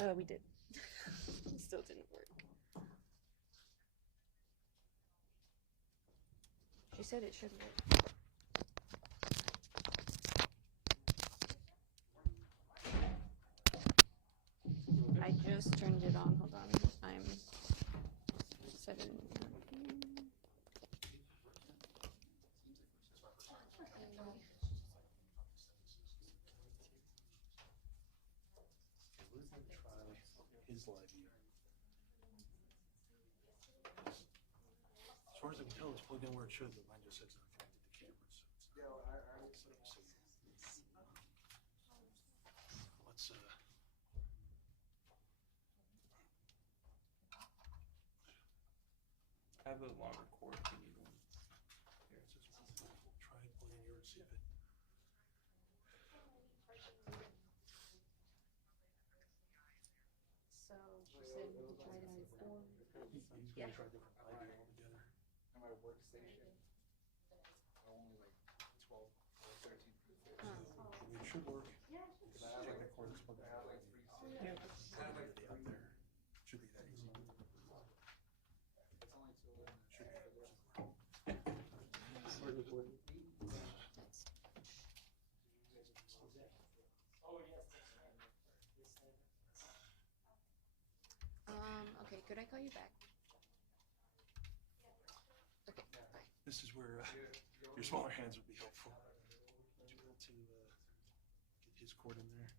We did. Still didn't work. She said it should work. I just turned it on. Hold on. I'm setting. His live view. As far as I can tell, it's plugged in where it should. The line just says not connected to cameras. Let's I have a longer cord if you need one. here it says try and plug in here and see if it. So she said we could try it on 4. He's gonna try different live view altogether. On my workstation, only like 12 or 13. It should work. Because I have like a cord that's plugged in. I have like 3. Yeah. Up there. Should be that easy. It's only 2. Should be. Okay, could I call you back? Okay, bye. This is where your smaller hands would be helpful. To be able to get his cord in there.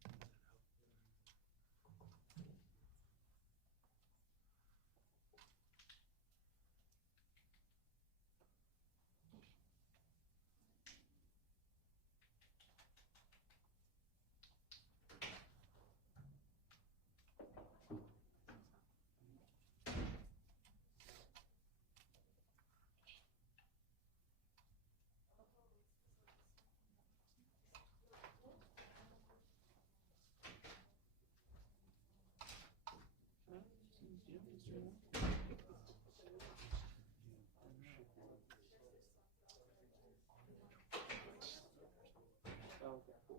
Okay, cool.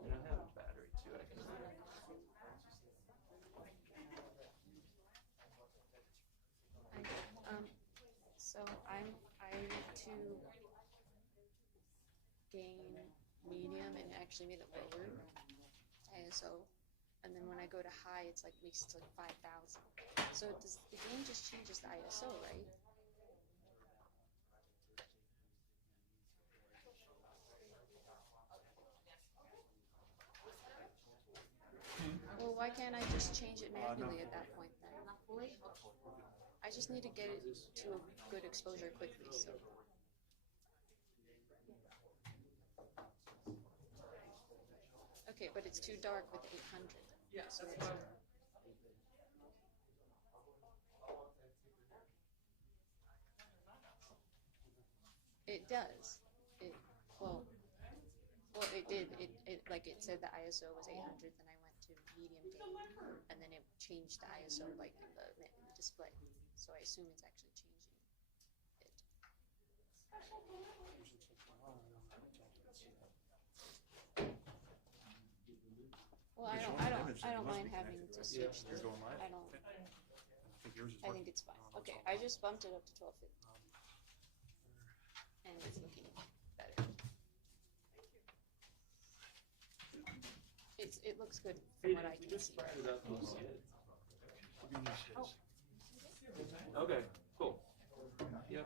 And I have a battery too. I can. So I need to gain medium and actually made it lower ISO, and then when I go to high, it's like makes it like 5,000. So does the game just changes the ISO, right? Well, why can't I just change it manually at that point then? I just need to get it to a good exposure quickly, so. Okay, but it's too dark with 800. Yeah, so it's, it does. Well, it did. It like it said the ISO was 800, then I went to medium gain, and then it changed the ISO like in the display. So I assume it's actually changing it. Well, I don't mind having to switch. You're going live? I don't. I think yours is I working. think it's fine. Okay, I just bumped it up to 1250, and it's looking better. It looks good from what I can see. Oh. Okay, cool. Yep.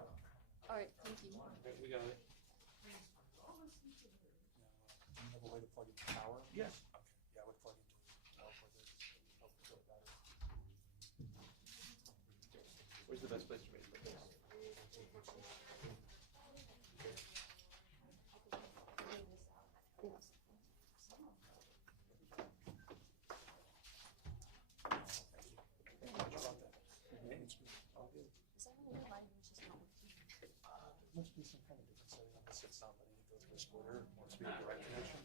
All right, thank you. Okay, we got it. You have a way to plug in the power? Yeah. Okay. Yeah, I would plug into the power for this. Where's the best place to make this? Must be some kind of different setting on this. It's not letting it go through a splitter. It wants to be a direct connection.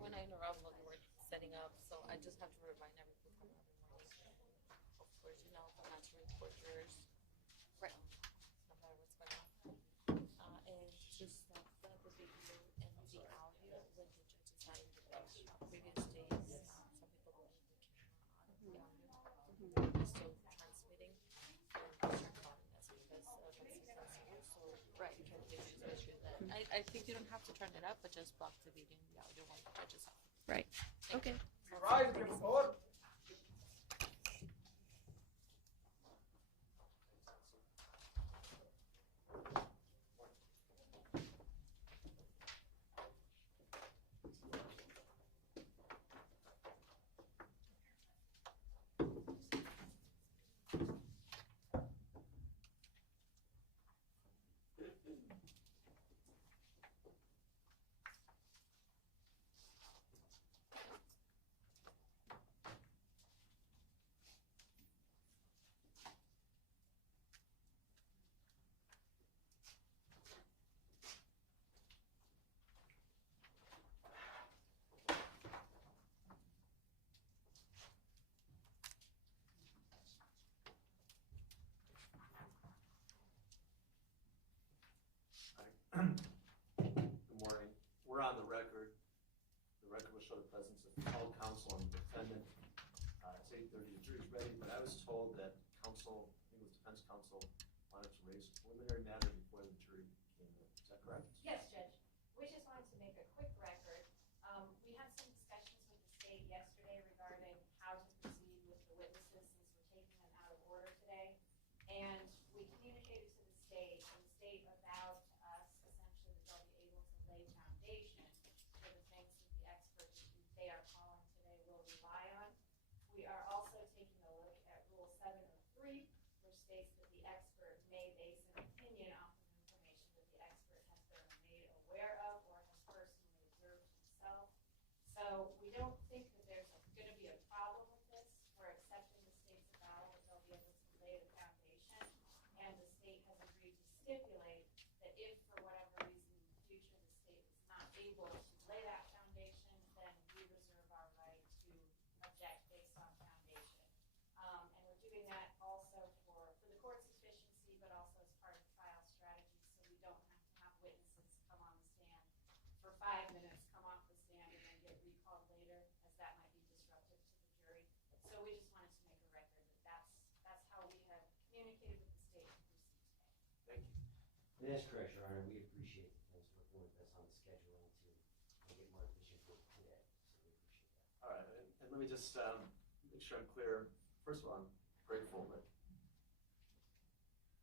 When I interrupt while we're setting up, so I just have to remind everyone. Of course, you know, I'm answering tortures. Right. No matter what's going on. Right. I think you don't have to turn it up, but just block the video, the audio while the judges off. Right. Okay. Rise, por favor. Good morning. We're on the record. The record will show the presence of all counsel and defendant. It's 8:30, the jury's ready, but I was told that counsel, I think it was defense counsel, wanted to raise a preliminary matter before the jury came in. Is that correct? Yes, Judge. We just wanted to make a quick record. We had some discussions with the state yesterday regarding how to proceed with the witnesses since we're taking them out of order today. And we communicated to the state, and the state avowed to us essentially that they'll be able to lay foundation for the things that the experts they are calling today will rely on. We are also taking a look at Rule 703, which states that the expert may base an opinion off of information that the expert has been made aware of or has personally observed himself. So we don't think that there's going to be a problem with this. We're accepting the state's avowal that they'll be able to lay the foundation, and the state has agreed to stipulate that if for whatever reason in the future the state is not able to lay that foundation, then we reserve our right to object based on foundation. And we're doing that also for the court's efficiency, but also as part of trial strategy, so we don't have to have witnesses come on the stand for 5 minutes, come off the stand, and then get recalled later, as that might be disruptive to the jury. So we just wanted to make a record that that's how we have communicated with the state and proceed today. Thank you. That's correct, Your Honor. We appreciate it. Thanks for working with us on the scheduling to make it more efficient for today. So we appreciate that. All right, and let me just make sure I'm clear. First of all, I'm grateful that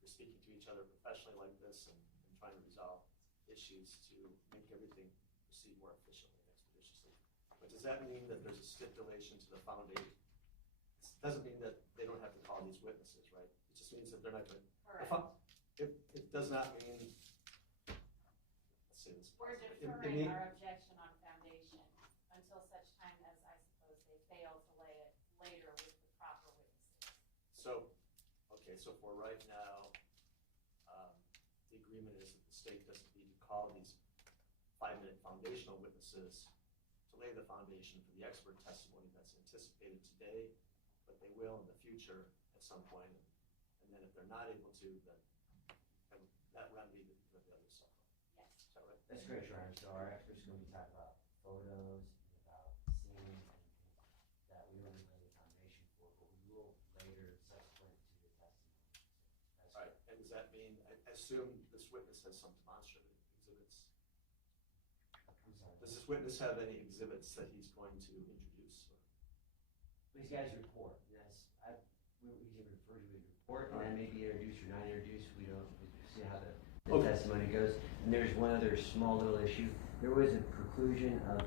you're speaking to each other professionally like this and trying to resolve issues to make everything proceed more efficiently and expeditiously. But does that mean that there's a stipulation to the foundation? It doesn't mean that they don't have to call these witnesses, right? It just means that they're not going to. Correct. It does not mean, let's say this. We're deferring our objection on foundation until such time as, I suppose, they fail to lay it later with the proper witnesses. So, okay, so for right now, the agreement is that the state doesn't need to call these 5-minute foundational witnesses to lay the foundation for the expert testimony that's anticipated today, but they will in the future at some point. And then if they're not able to, then that remedy that the other cell phone. Yes. Is that right? That's correct, Your Honor. So our experts are going to be talking about photos, about scenes, and that we don't lay the foundation for, but we will later subsequent to the testimony. So All right, and does that mean, I assume this witness has some demonstrative exhibits? I'm sorry. Does this witness have any exhibits that he's going to introduce? But he's got his report. Yes, we can refer to his report, and then maybe introduce or not introduce. We don't see how the testimony goes. And there's one other small little issue. There was a preclusion of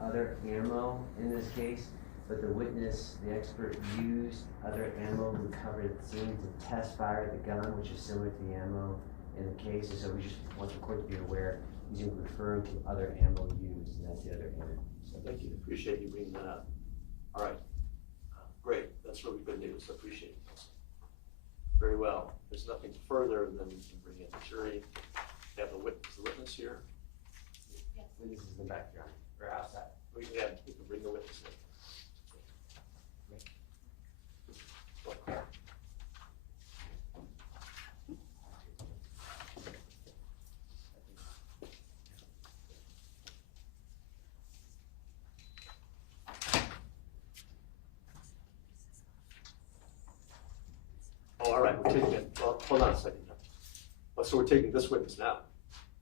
other ammo in this case, but the witness, the expert, used other ammo recovered at the scene to test fire the gun, which is similar to the ammo in the case. And so we just want the court to be aware he's referring to other ammo used, and that's the other ammo. So thank you. Appreciate you bringing that up. All right. Great. That's really good news. Appreciate it. Very well. There's nothing further than we can bring in the jury. We have the witness here. Yes. Witness is in the back, Your Honor, or outside. We can bring the witness in. Oh, all right, we're taking it. Well, hold on a second. so we're taking this witness now.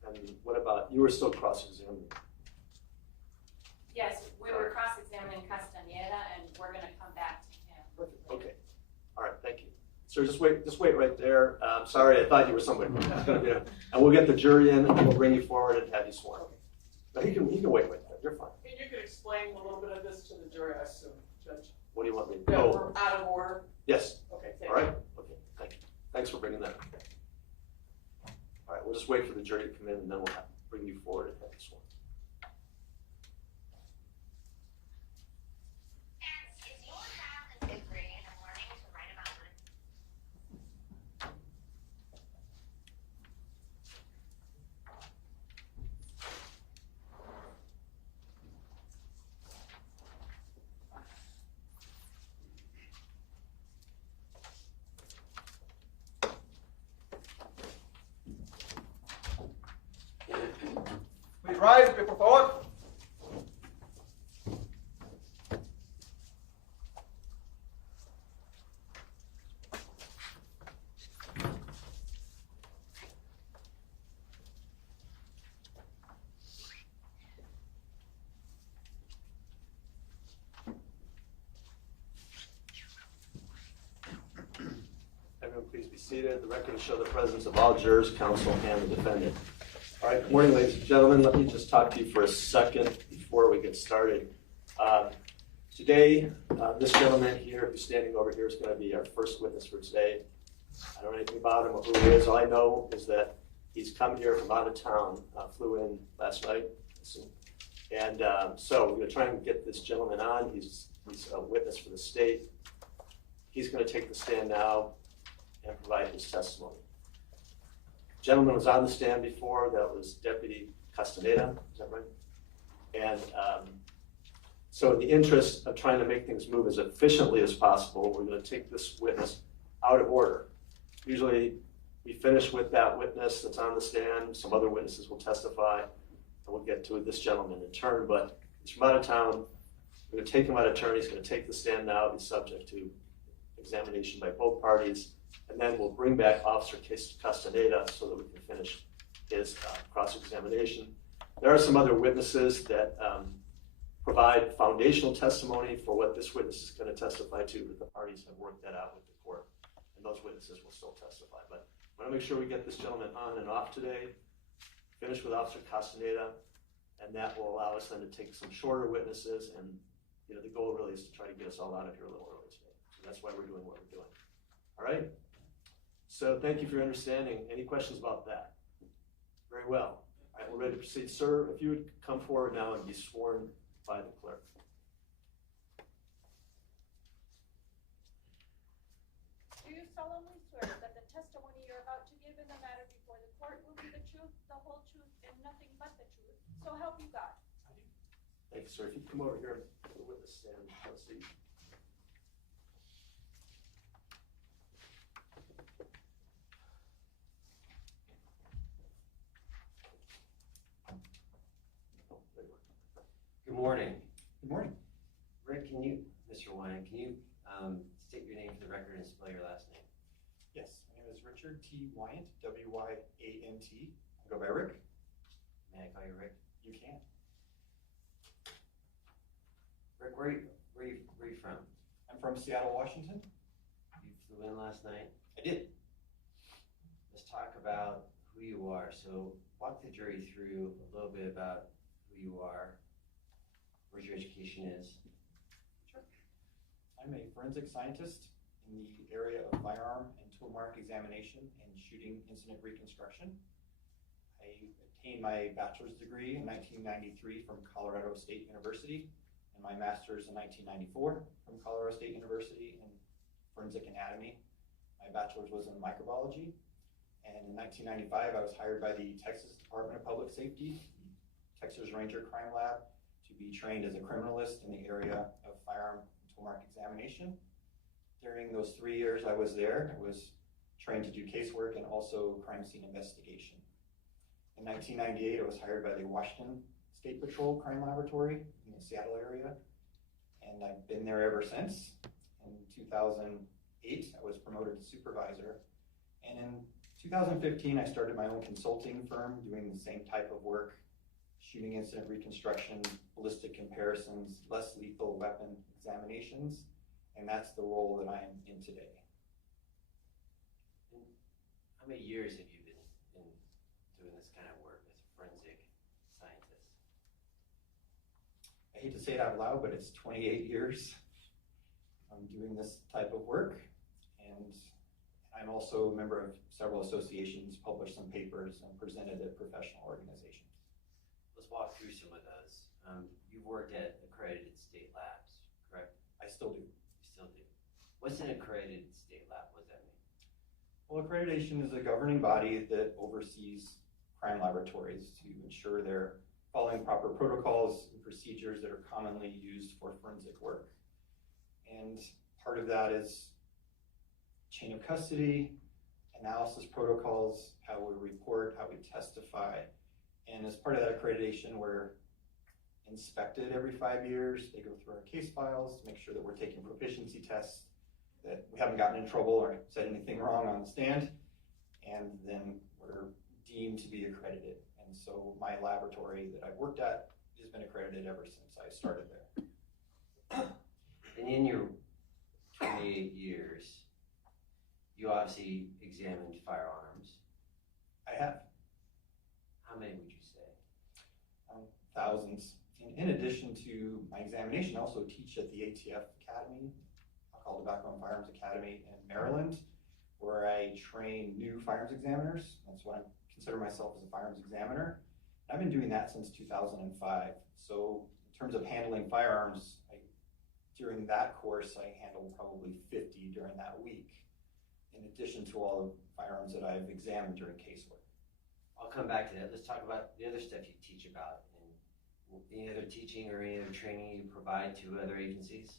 And what about, you were still cross-examining? Yes, we were cross-examining Castaneda, and we're gonna come back to him. Perfect, okay. All right, thank you. Sir, just wait right there. Sorry, I thought you were somebody. And we'll get the jury in, and we'll bring you forward and have you sworn. But he can wait right there, you're fine. And you could explain a little bit of this to the jury, I assume, Judge. What do you want me to That do? we're out of order. Yes, Okay, thank all you. right, okay, thank you. Thanks for bringing that up. All right, we'll just wait for the jury to come in, and then we'll bring you forward and have you sworn. Is your child in fifth grade and learning to write about money? Please rise, people forward. Everyone please be seated. The record will show the presence of all jurors, counsel, and the defendant. All right, good morning, ladies and gentlemen. Let me just talk to you for a second before we get started. Today, this gentleman here who's standing over here is going to be our first witness for today. I don't know anything about him or who he is. All I know is that he's come here from out of town, flew in last night. And so we're going to try and get this gentleman on. He's a witness for the state. He's going to take the stand now and provide his testimony. Gentleman was on the stand before. That was Deputy Castaneda, is that right? And so in the interest of trying to make things move as efficiently as possible, we're going to take this witness out of order. Usually we finish with that witness that's on the stand. Some other witnesses will testify, and we'll get to this gentleman in turn. But he's from out of town. We're going to take him out of turn. He's going to take the stand now. He's subject to examination by both parties. And then we'll bring back Officer Castaneda so that we can finish his cross-examination. There are some other witnesses that provide foundational testimony for what this witness is going to testify to, but the parties have worked that out with the court, and those witnesses will still testify. But I want to make sure we get this gentleman on and off today, finish with Officer Castaneda, and that will allow us then to take some shorter witnesses, and the goal really is to try to get us all out of here a little early today. So that's why we're doing what we're doing. All right? So thank you for your understanding. Any questions about that? Very well. All right, we're ready to proceed. Sir, if you would come forward now and be sworn by the clerk. Do you solemnly swear that the testimony you're about to give in the matter before the court will be the truth, the whole truth, and nothing but the truth? So help you God. Thank you, sir. If you come over here to the witness stand, let's see. Good morning. Good morning. Rick, Mr. Wyan, can you state your name for the record and spell your last name? Yes, my name is Richard T. Wyant, W-Y-A-N-T. I go by Rick. May I call you Rick? You can. Rick, where are you from? I'm from Seattle, Washington. You flew in last night? I did. Let's talk about who you are. So walk the jury through a little bit about who you are, where your education is. Sure. I'm a forensic scientist in the area of firearm and tool mark examination and shooting incident reconstruction. I obtained my bachelor's degree in 1993 from Colorado State University and my master's in 1994 from Colorado State University in forensic anatomy. My bachelor's was in microbiology, and in 1995 I was hired by the Texas Department of Public Safety, the Texas Ranger Crime Lab, to be trained as a criminalist in the area of firearm and tool mark examination. During those 3 years I was there, I was trained to do casework and also crime scene investigation. In 1998, I was hired by the Washington State Patrol Crime Laboratory in the Seattle area, and I've been there ever since. In 2008, I was promoted to supervisor, and in 2015, I started my own consulting firm doing the same type of work, shooting incident reconstruction, ballistic comparisons, less lethal weapon examinations, and that's the role that I am in today. How many years have you been doing this kind of work as a forensic scientist? I hate to say it out loud, but it's 28 years I'm doing this type of work, and I'm also a member of several associations, published some papers, and presented at professional organizations. Let's walk through some of those. You've worked at accredited state labs, correct? I still do. You still do. What's an accredited state lab? What does that mean? Well, accreditation is a governing body that oversees crime laboratories to ensure they're following proper protocols and procedures that are commonly used for forensic work. And part of that is chain of custody, analysis protocols, how we report, how we testify. And as part of that accreditation, we're inspected every 5 years. They go through our case files to make sure that we're taking proficiency tests, that we haven't gotten in trouble or said anything wrong on the stand, and then we're deemed to be accredited. And so my laboratory that I've worked at has been accredited ever since I started there. And in your 28 years, you obviously examined firearms. I have. How many would you say? Thousands. And in addition to my examination, I also teach at the ATF Academy, called Tobacco and Firearms Academy in Maryland, where I train new firearms examiners. That's what I consider myself as a firearms examiner. I've been doing that since 2005. So in terms of handling firearms, during that course, I handled probably 50 during that week, in addition to all the firearms that I've examined during casework. I'll come back to that. Let's talk about the other stuff you teach about, and any other teaching or any other training you provide to other agencies?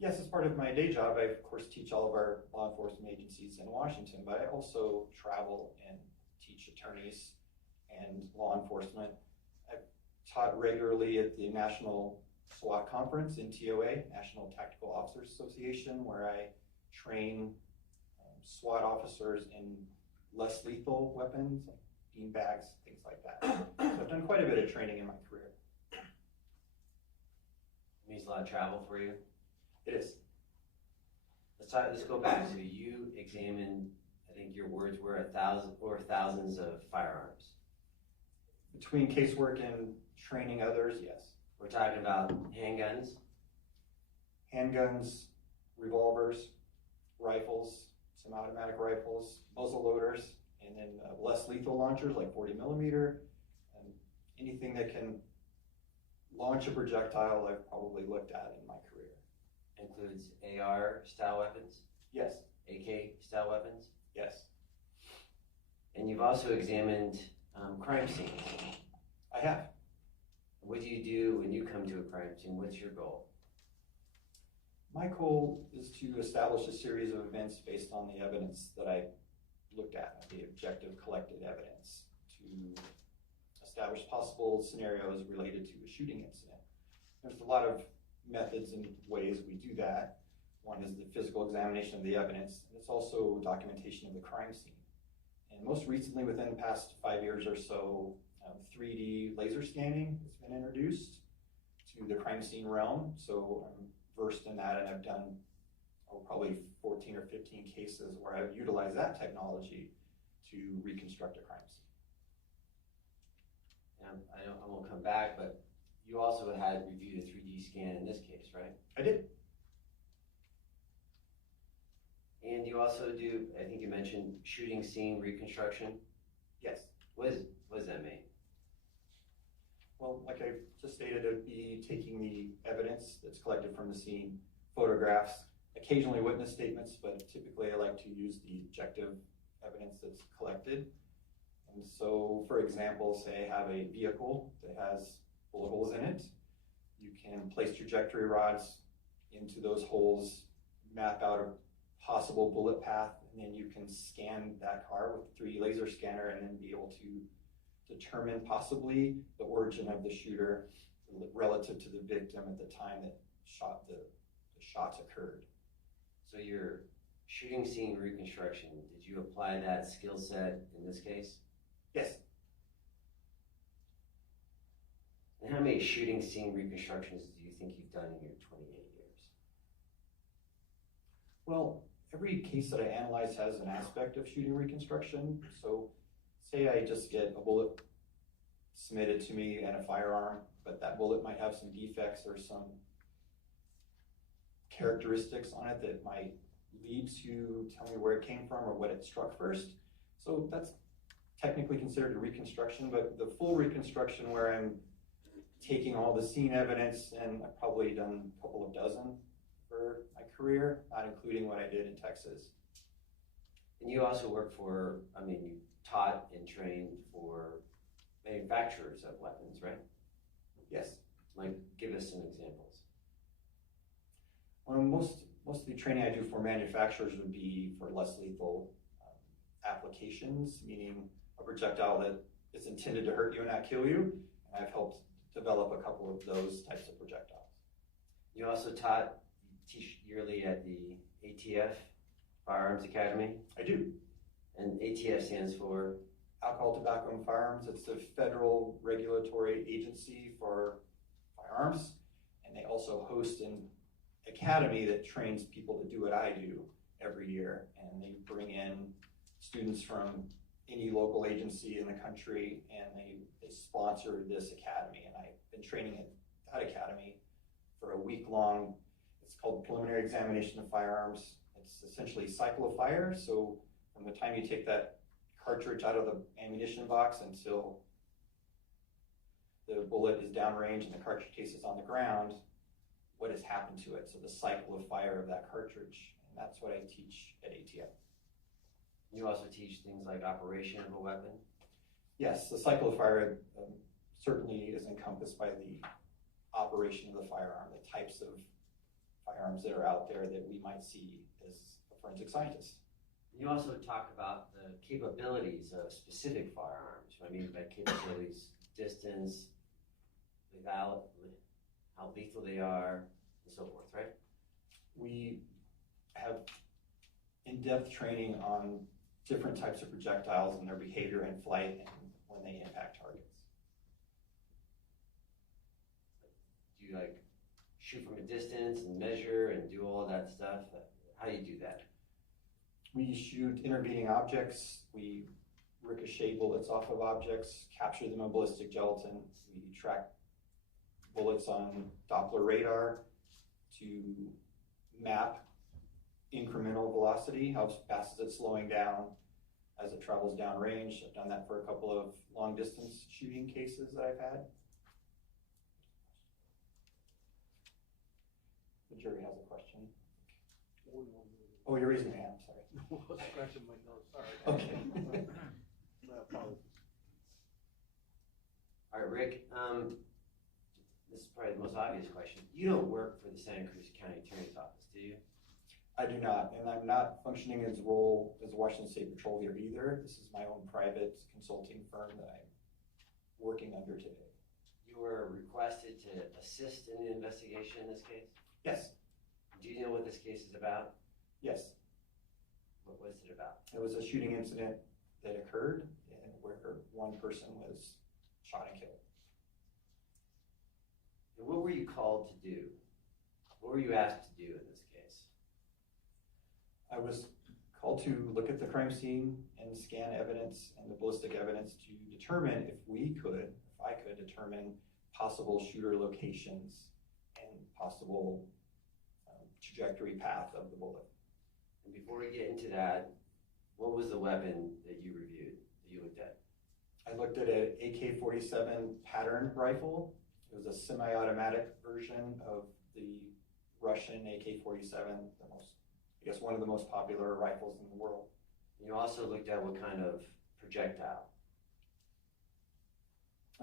Yes, as part of my day job, I of course teach all of our law enforcement agencies in Washington, but I also travel and teach attorneys and law enforcement. I've taught regularly at the National SWAT Conference, NTOA, National Tactical Officers Association, where I train SWAT officers in less lethal weapons, like beanbags, things like that. So I've done quite a bit of training in my career. It means a lot of travel for you? It is. Let's go back. So you examined, I think your words were thousands of firearms. Between casework and training others, yes. We're talking about handguns? Handguns, revolvers, rifles, semi-automatic rifles, muzzle loaders, and then less lethal launchers like 40 millimeter, and anything that can launch a projectile I've probably looked at in my career. Includes AR style weapons? Yes. AK style weapons? Yes. And you've also examined crime scenes. I have. What do you do when you come to a crime scene? What's your goal? My goal is to establish a series of events based on the evidence that I looked at, the objective collected evidence, to establish possible scenarios related to a shooting incident. There's a lot of methods and ways we do that. One is the physical examination of the evidence, and it's also documentation of the crime scene. And most recently, within the past 5 years or so, 3D laser scanning has been introduced to the crime scene realm. So I'm versed in that, and I've done probably 14 or 15 cases where I've utilized that technology to reconstruct a crime scene. And I won't come back, but you also had reviewed a 3D scan in this case, right? I did. And you also do, I think you mentioned shooting scene reconstruction? Yes. What does that mean? Well, like I just stated, it would be taking the evidence that's collected from the scene, photographs, occasionally witness statements, but typically I like to use the objective evidence that's collected. And so, for example, say I have a vehicle that has bullet holes in it. You can place trajectory rods into those holes, map out a possible bullet path, and then you can scan that car with a 3D laser scanner and then be able to determine possibly the origin of the shooter relative to the victim at the time that the shots occurred. So you're Shooting scene reconstruction, did you apply that skill set in this case? Yes. And how many shooting scene reconstructions do you think you've done in your 28 years? Well, every case that I analyze has an aspect of shooting reconstruction. So say I just get a bullet submitted to me and a firearm, but that bullet might have some defects or some characteristics on it that might lead to tell me where it came from or what it struck first. So that's technically considered a reconstruction, but the full reconstruction where I'm taking all the scene evidence, and I've probably done a couple of dozen for my career, not including what I did in Texas. And you also work for, I mean, you taught and trained for manufacturers of weapons, right? Yes. Like, give us some examples. Well, most of the training I do for manufacturers would be for less lethal applications, meaning a projectile that is intended to hurt you and not kill you. And I've helped develop a couple of those types of projectiles. You also teach yearly at the ATF Firearms Academy? I do. And ATF stands for? Alcohol, Tobacco, and Firearms. It's the federal regulatory agency for firearms. And they also host an academy that trains people to do what I do every year. And they bring in students from any local agency in the country, and they sponsor this academy. And I've been training at that academy for a week-long, it's called Preliminary Examination of Firearms. It's essentially cycle of fire. So from the time you take that cartridge out of the ammunition box until the bullet is downrange and the cartridge case is on the ground, what has happened to it? So the cycle of fire of that cartridge, and that's what I teach at ATF. You also teach things like operation of a weapon? Yes, the cycle of fire certainly is encompassed by the operation of the firearm, the types of firearms that are out there that we might see as a forensic scientist. You also talk about the capabilities of specific firearms. What I mean by capabilities, distance, how lethal they are, and so forth, right? We have in-depth training on different types of projectiles and their behavior in flight and when they impact targets. Do you like shoot from a distance and measure and do all that stuff? How do you do that? We shoot intervening objects. We ricochet bullets off of objects, capture them in ballistic gelatin. We track bullets on Doppler radar to map incremental velocity, how fast is it slowing down as it travels downrange. I've done that for a couple of long distance shooting cases that I've had. The jury has a question. Oh, you're raising your hand, sorry. Scratching my nose, sorry. Okay. My apologies. All right, Rick, this is probably the most obvious question. You don't work for the Santa Cruz County Attorney's Office, do you? I do not, and I'm not functioning as role as Washington State Patrol here either. This is my own private consulting firm that I'm working under today. You were requested to assist in the investigation in this case? Yes. Do you know what this case is about? Yes. What was it about? It was a shooting incident that occurred and where one person was shot and killed. And what were you called to do? What were you asked to do in this case? I was called to look at the crime scene and scan evidence and the ballistic evidence to determine if I could determine possible shooter locations and possible trajectory path of the bullet. And before we get into that, what was the weapon that you reviewed, that you looked at? I looked at an AK-47 pattern rifle. It was a semi-automatic version of the Russian AK-47, one of the most popular rifles in the world. You also looked at what kind of projectile?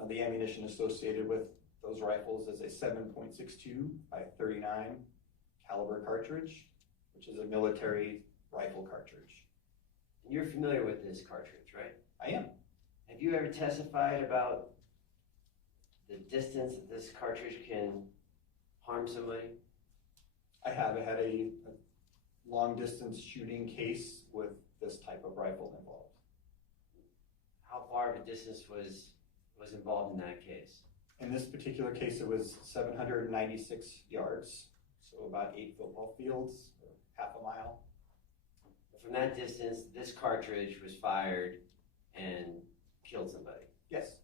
The ammunition associated with those rifles is a 7.62 by 39 caliber cartridge, which is a military rifle cartridge. And you're familiar with this cartridge, right? I am. Have you ever testified about the distance that this cartridge can harm somebody? I have. I had a long-distance shooting case with this type of rifle involved. How far of a distance was involved in that case? In this particular case, it was 796 yards, so about 8 football fields, or half a mile. From that distance, this cartridge was fired and killed somebody. Yes.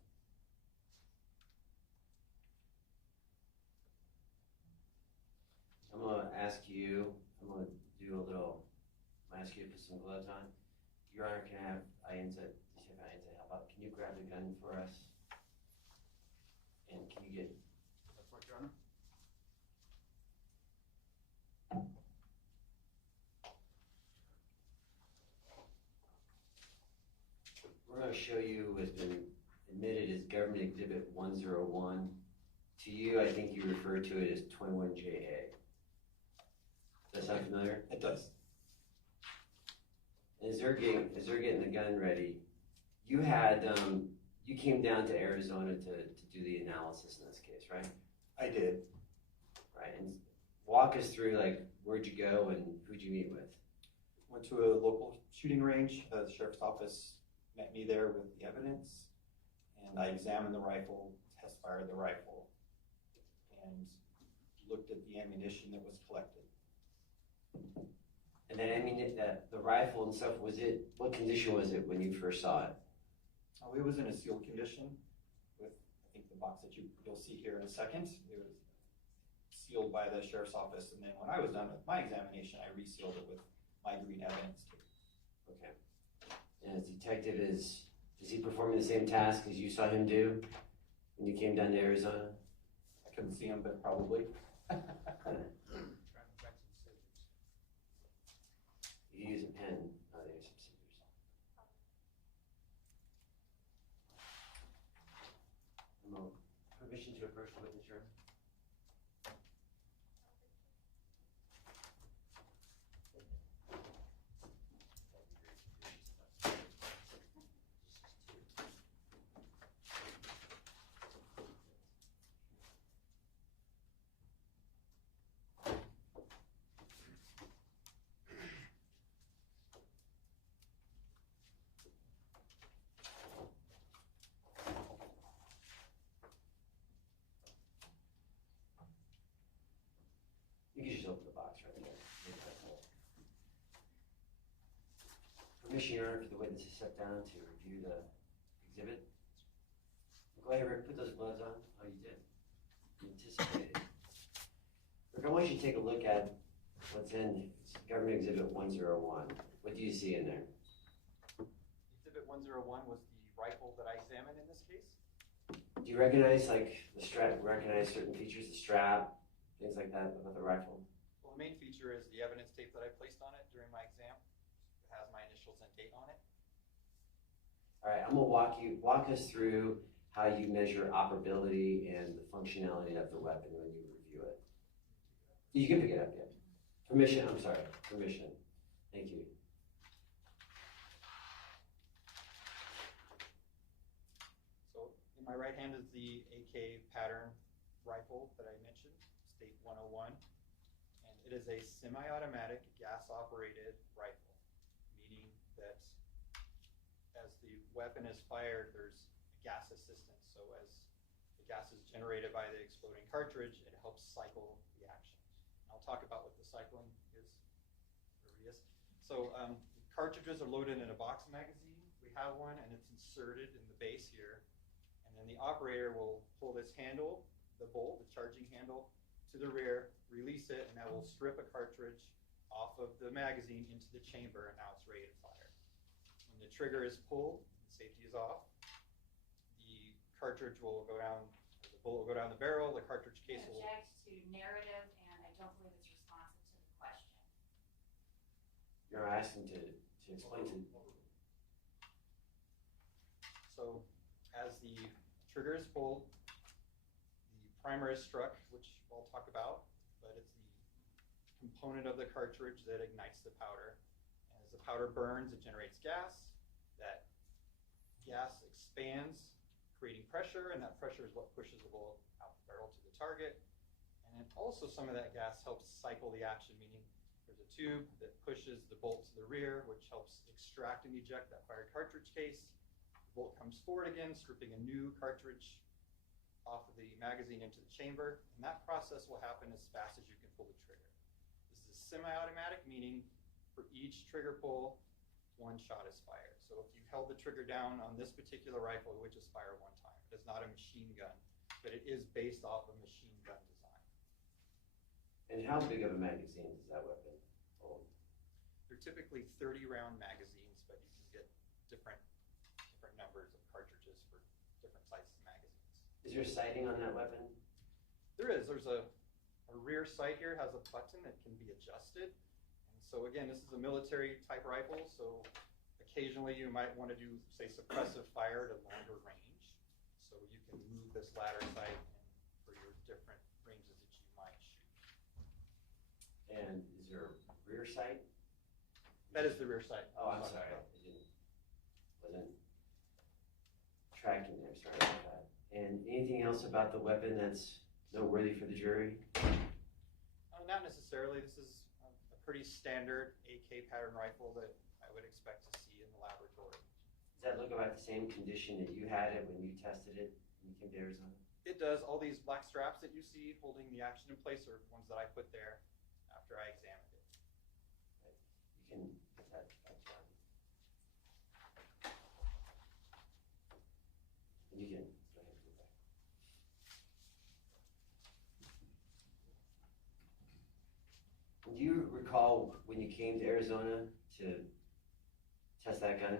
I'm gonna ask you, I'm gonna do a little, I'm gonna ask you to put some gloves on. Your Honor, can I have Ayenza, help out? Can you grab the gun for us? And can you get? That's what, Your Honor? We're gonna show you what's been admitted as Government Exhibit 101. To you, I think you refer to it as 21JA. Does that sound familiar? It does. As they're getting the gun ready, you had, you came down to Arizona to do the analysis in this case, right? I did. Right, and walk us through, like, where'd you go and who'd you meet with? Went to a local shooting range. The sheriff's office met me there with the evidence, and I examined the rifle, test fired the rifle, and looked at the ammunition that was collected. And then, I mean, the rifle and stuff, what condition was it when you first saw it? Oh, it was in a sealed condition with, I think, the box that you'll see here in a second. It was sealed by the sheriff's office, and then when I was done with my examination, I resealed it with my green evidence tape. Okay. And as detective is he performing the same task as you saw him do when you came down to Arizona? I couldn't see him, but probably. You use a pen. Oh, there's some scissors. Permission to approach the witness, Your Honor? You can just open the box right there. Permission, Your Honor, for the witness to step down to review the exhibit. Go ahead, Rick, put those gloves on. Oh, you did. You anticipated. Rick, I want you to take a look at what's in Government Exhibit 101. What do you see in there? Exhibit 101 was the rifle that I examined in this case. Do you recognize, like, the strap, recognize certain features, the strap, things like that about the rifle? Well, the main feature is the evidence tape that I placed on it during my exam. It has my initials and date on it. All right, I'm gonna walk us through how you measure operability and the functionality of the weapon when you review it. You can pick it up, yeah. Permission, I'm sorry, permission. Thank you. So in my right hand is the AK pattern rifle that I mentioned, State 101. And it is a semi-automatic gas-operated rifle, meaning that as the weapon is fired, there's a gas assistance. So as the gas is generated by the exploding cartridge, it helps cycle the action. I'll talk about what the cycling is. So cartridges are loaded in a box magazine. We have one, and it's inserted in the base here. And then the operator will pull this handle, the bolt, the charging handle, to the rear, release it, and that will strip a cartridge off of the magazine into the chamber, and now it's ready to fire. When the trigger is pulled, the safety is off, the cartridge will go down, the bullet will go down the barrel, the cartridge case will... Object to narrative, and I don't believe it's responsive to the question. You're asking to explain to... So as the trigger is pulled, the primer is struck, which I'll talk about, but it's the component of the cartridge that ignites the powder. And as the powder burns, it generates gas. That gas expands, creating pressure, and that pressure is what pushes the bullet out the barrel to the target. And then also some of that gas helps cycle the action, meaning There's a tube that pushes the bolt to the rear, which helps extract and eject that fired cartridge case. The bolt comes forward again, stripping a new cartridge off of the magazine into the chamber, and that process will happen as fast as you can pull the trigger. This is a semi-automatic, meaning for each trigger pull, one shot is fired. So if you held the trigger down on this particular rifle, it would just fire one time. It is not a machine gun, but it is based off a machine gun design. And how big of a magazine does that weapon hold? They're typically 30-round magazines, but you can get different numbers of cartridges for different sizes of magazines. Is there sighting on that weapon? There is. There's a rear sight here, has a button that can be adjusted. And so again, this is a military type rifle, so occasionally you might want to do, say, suppressive fire at a longer range. So you can move this ladder sight for your different ranges that you might shoot. And is there a rear sight? That is the rear sight. Oh, I'm sorry. Wasn't tracking there. Sorry about that. And anything else about the weapon that's noteworthy for the jury? Not necessarily. This is a pretty standard AK pattern rifle that I would expect to see in the laboratory. Does that look about the same condition that you had it when you tested it when you came to Arizona? It does. All these black straps that you see holding the action in place are ones that I put there after I examined it. Right. You can put that back down. And you can go ahead and go back. Do you recall when you came to Arizona to test that gun?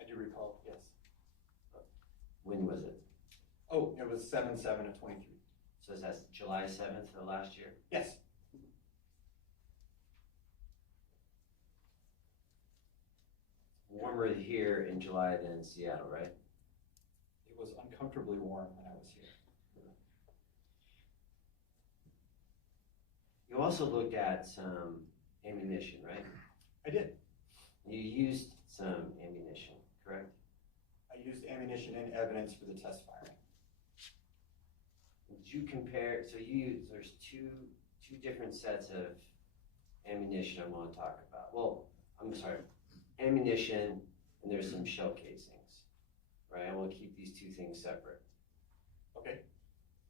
I do recall, yes. When was it? Oh, it was 7/7 of 23. So that's July 7th of last year? Yes. Warmer here in July than in Seattle, right? It was uncomfortably warm when I was here. You also looked at some ammunition, right? I did. You used some ammunition, correct? I used ammunition in evidence for the test firing. Did you compare, so there's two different sets of ammunition I want to talk about. Well, I'm sorry, ammunition and there's some shell casings, right? I want to keep these two things separate. Okay.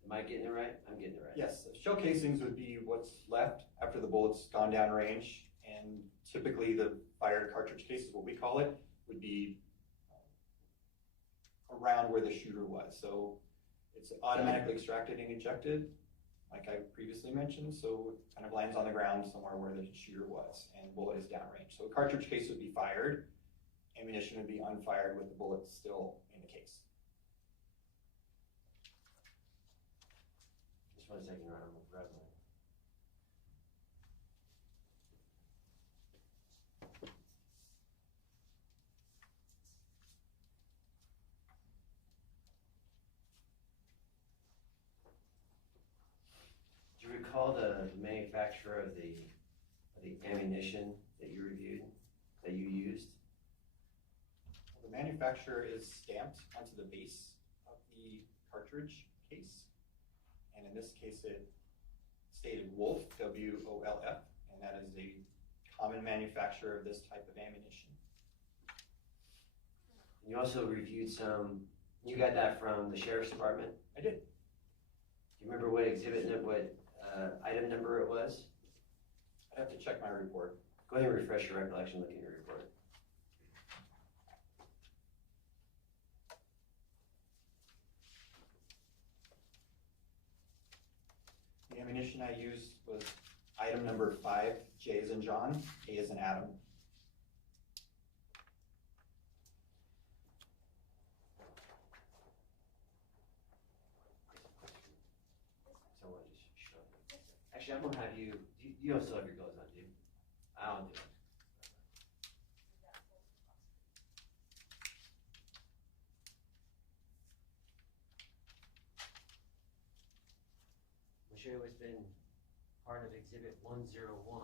Am I getting it right? I'm getting it right. Yes, shell casings would be what's left after the bullet's gone down range, and typically the fired cartridge case is what we call it, would be around where the shooter was. So it's automatically extracted and ejected, like I previously mentioned, so it kind of lands on the ground somewhere where the shooter was, and bullet is downrange. So a cartridge case would be fired, ammunition would be unfired with the bullet still in the case. Just 1 second, Ron, I'm grabbing it. Do you recall the manufacturer of the ammunition that you reviewed, that you used? The manufacturer is stamped onto the base of the cartridge case, and in this case it stated Wolf, W-O-L-F, and that is a common manufacturer of this type of ammunition. You also reviewed some, you got that from the Sheriff's Department? I did. Do you remember what item number it was? I'd have to check my report. Go ahead and refresh your recollection, look at your report. The ammunition I used was item number 5, J as in John, A as in Adam. Someone just showed me. Actually, I'm gonna have you don't still have your gloves on, do you? I don't do it. I'm sure it was been part of Exhibit 101.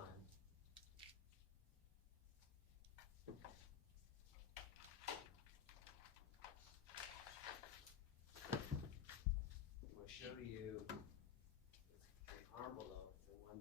We'll show you the envelope for 101.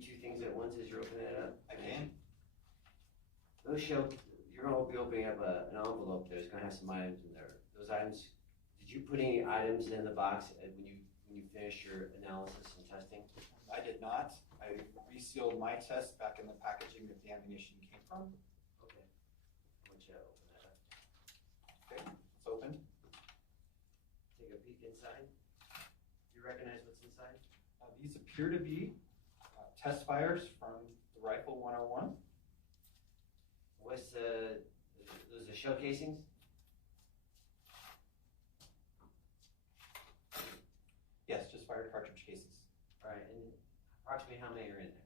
two things at once as you're opening it up? I can. Those show, you're gonna be opening up an envelope there, it's gonna have some items in there. Those items, did you put any items in the box when you finished your analysis and testing? I did not. I resealed my test back in the packaging that the ammunition came from. Okay. I want you to open that up. Okay, it's open. Take a peek inside. Do you recognize what's inside? These appear to be test fires from the Rifle 101. What's those are shell casings? Yes, just fired cartridge cases. All right, and approximately how many are in there?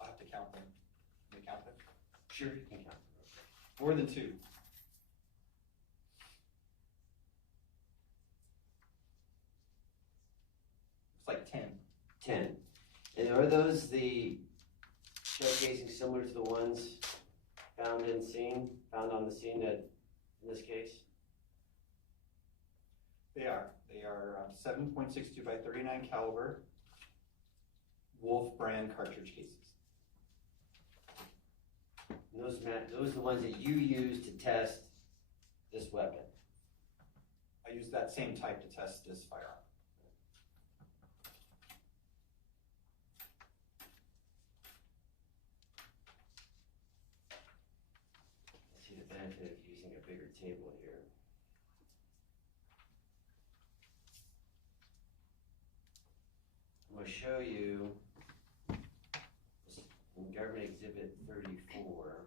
I'll have to count them. Can we count them? Sure, you can count them. More than two. Looks like 10. 10. And are those the shell casings similar to the ones found on the scene that, in this case? They are. They are 7.62 by 39 caliber Wolf brand cartridge cases. And those are the ones that you use to test this weapon? I use that same type to test this firearm. I see the benefit of using a bigger table here. I'm going to show you in Government Exhibit 34.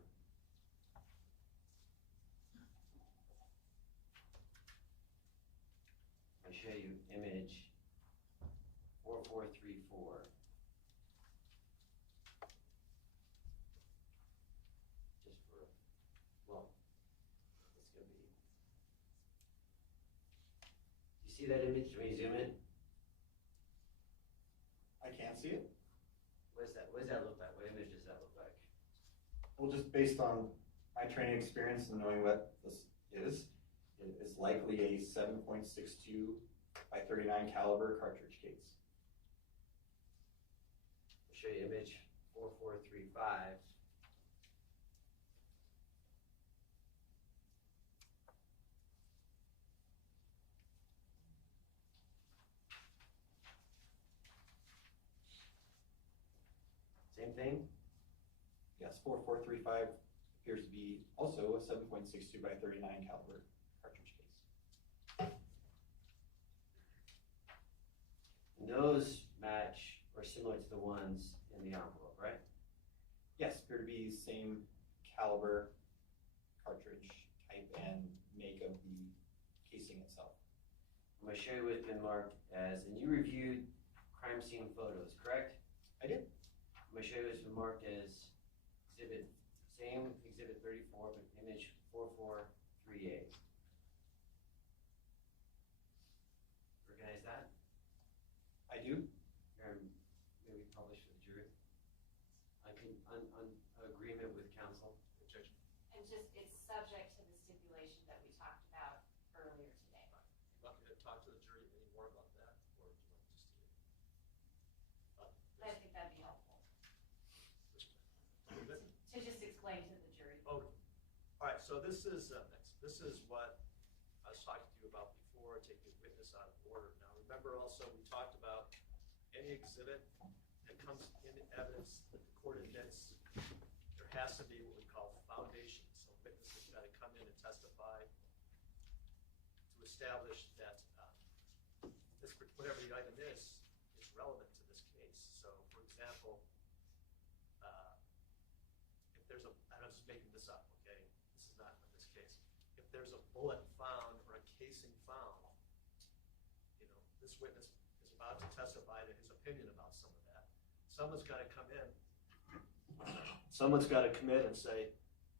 I'll show you image 4434. Just for, well, it's going to be. You see that image? When you zoom in? I can't see it. What does that look like? What image does that look like? Well, just based on my training experience and knowing what this is, it is likely a 7.62 by 39 caliber cartridge case. I'll show you image 4435. Same thing? Yes, 4435 appears to be also a 7.62 by 39 caliber cartridge case. And those match or similar to the ones in the envelope, right? Yes, appear to be same caliber, cartridge type, and make of the casing itself. I'm going to show you what's been marked as, and you reviewed crime scene photos, correct? I did. I'm going to show you what's been marked as same exhibit 34, but image 4438. Recognize that? I do. Maybe publish for the jury. On agreement with counsel. And just, it's subject to the stipulation that we talked about earlier today. Want me to talk to the jury any more about that, or do you want just to? I think that'd be helpful. To just explain to the jury. Oh, all right, so this is what I was talking to you about before, taking witness out of order. Now, remember also, we talked about any exhibit that comes in evidence that the court admits, there has to be what we call foundation. So witnesses got to come in and testify to establish that whatever the item is relevant to this case. So, for example, I'm just making this up, okay? This is not in this case. If there's a bullet found or a casing found, this witness is about to testify to his opinion about some of that. Someone's got to come in. Someone's got to come in and say,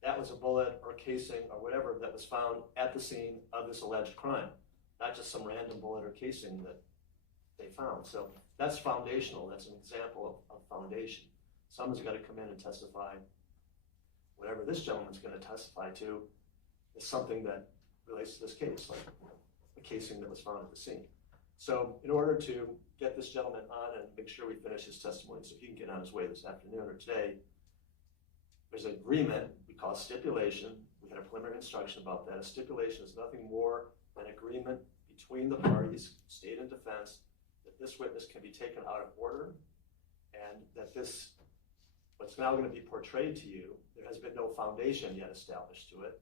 that was a bullet or casing or whatever that was found at the scene of this alleged crime. Not just some random bullet or casing that they found. So that's foundational. That's an example of foundation. Someone's got to come in and testify. Whatever this gentleman's going to testify to is something that relates to this case, like the casing that was found at the scene. So in order to get this gentleman on and make sure we finish his testimony so he can get on his way this afternoon or today, there's an agreement, we call it stipulation. We had a preliminary instruction about that. A stipulation is nothing more than agreement between the parties, state and defense, that this witness can be taken out of order and that this, what's now going to be portrayed to you, there has been no foundation yet established to it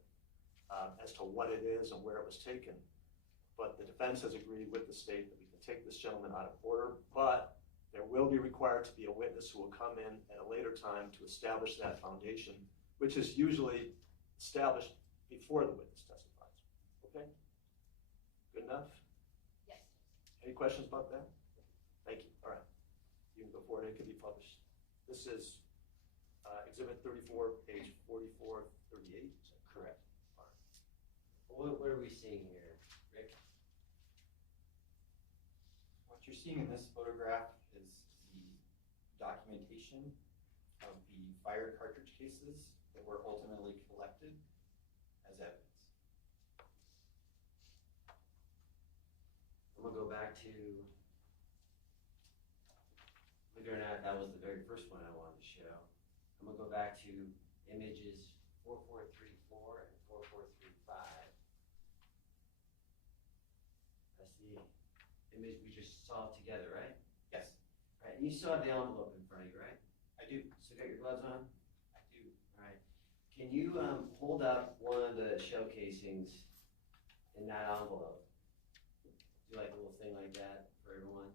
as to what it is and where it was taken. But the defense has agreed with the state that we can take this gentleman out of order, but there will be required to be a witness who will come in at a later time to establish that foundation, which is usually established before the witness testifies. Okay? Good enough? Yes. Any questions about that? Thank you. All right. You can go forward. It can be published. This is Exhibit 34, page 44, 38. Is that correct? All right. What are we seeing here, Rick? What you're seeing in this photograph is the documentation of the fire cartridge cases that were ultimately collected as evidence. I'm gonna go back to, believe it or not, that was the very first one I wanted to show. I'm gonna go back to images 4434 and 4435. That's the image we just saw together, right? Yes, Right, and you still have the envelope in front of you, right? I do. So got your gloves on? I do. All right. Can you hold up one of the shell casings in that envelope? Do like a little thing like that for everyone.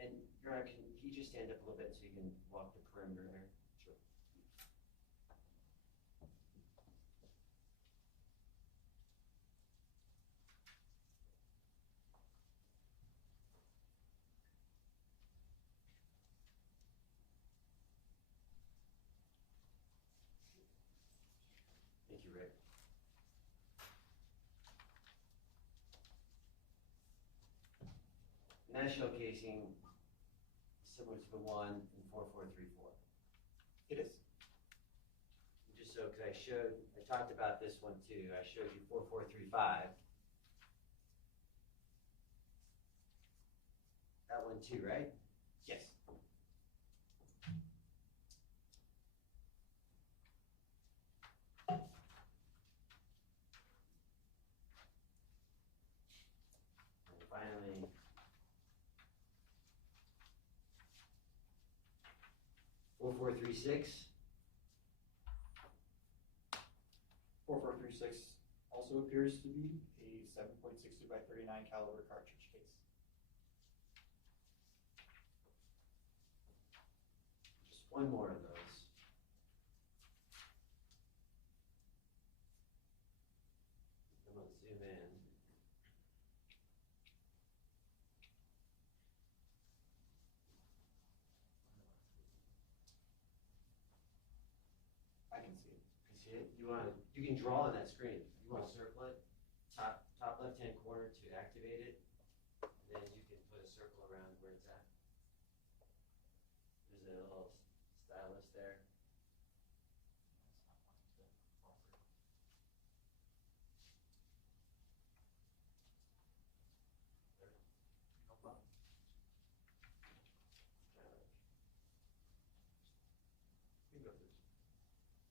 And Your Honor, can you just stand up a little bit so you can walk the perimeter there? Sure. Thank you, Rick. And that shell casing is similar to the one in 4434. It is. Just so, because I talked about this one too. I showed you 4435. That one too, right? Yes. And finally, four 36. 4436 also appears to be a 7.62 by 39 caliber cartridge case. Just one more of those. I'm going to zoom in. I can see it. You see it? You can draw on that screen. You want to circle it, top left-hand corner to activate it. And then you can put a circle around where it's at. There's a little stylus there.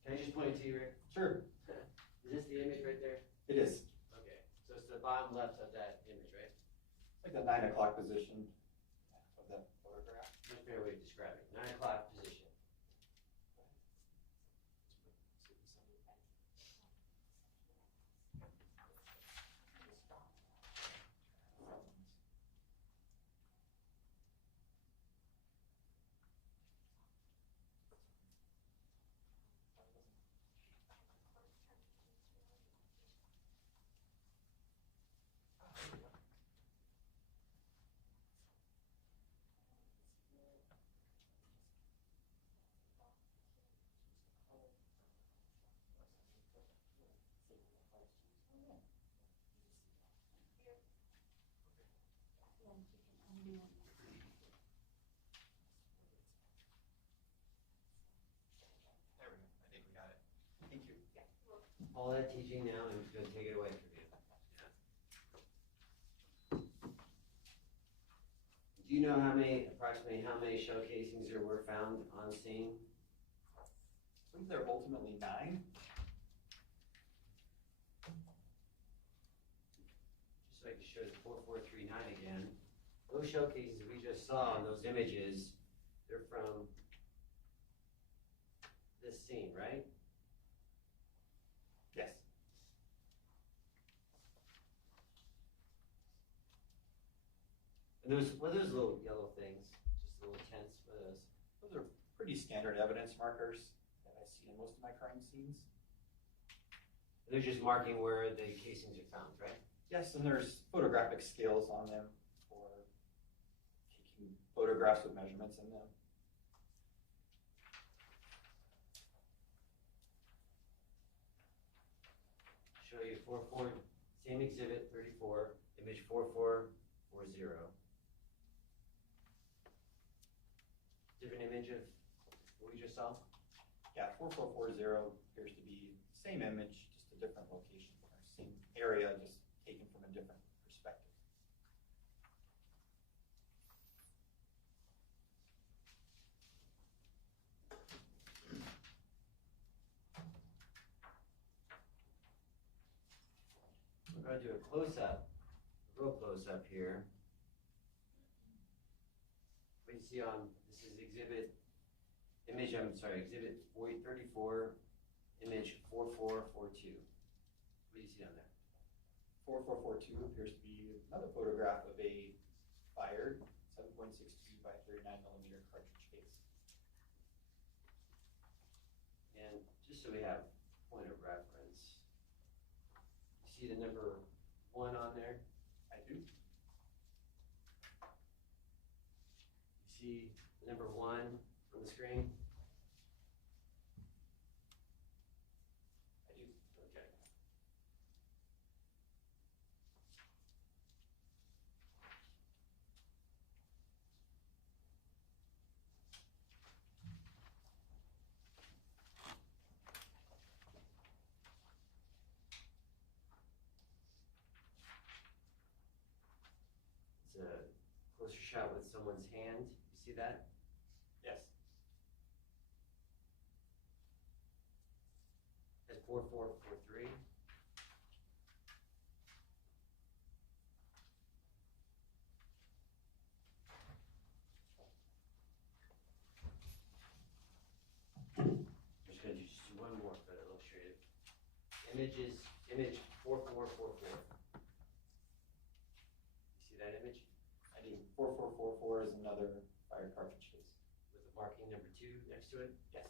Can I just point it to you, Rick? Sure. Is this the image right there? It is. Okay, so it's the bottom left of that image, right? Like the 9 o'clock position of that photograph. Much better way to describe it. 9 o'clock position. There we go. I think we got it. Thank you. All that teaching now, I'm just going to take it away from you. Yeah. approximately how many shell casings there were found on scene? I believe there are ultimately 9. Just so I can show the 4439 again. Those shell cases we just saw in those images, they're from this scene, right? Yes. And what are those little yellow things? Just little tents, what are those? Those are pretty standard evidence markers that I see in most of my crime scenes. They're just marking where the casings are found, right? Yes, and there's photographic scales on them for taking photographs with measurements in them. Show you 44, same exhibit 34, image 4440. Different image of what we just saw? Yeah, 4440 appears to be the same image, just a different location, or same area, just taken from a different perspective. We're going to do a close-up, a real close-up here. What you see on, this is exhibit 34, image 4442. What do you see on there? 4442 appears to be another photograph of a fired 7.62 by 39mm cartridge case. And just so we have point of reference, you see the number 1 on there? I do. You see the number 1 on the screen? I do. Okay. It's a closer shot with someone's hand. You see that? Yes. That's 4443. I'm just going to just do one more for illustrative. Image 4444. You see that image? I do. 4444 is another fired cartridge case. With the marking number 2 next to it? Yes.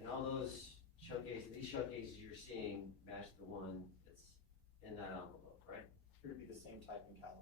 And all those these shell cases you're seeing match the one that's in that envelope, right? Appear to be the same type and caliber.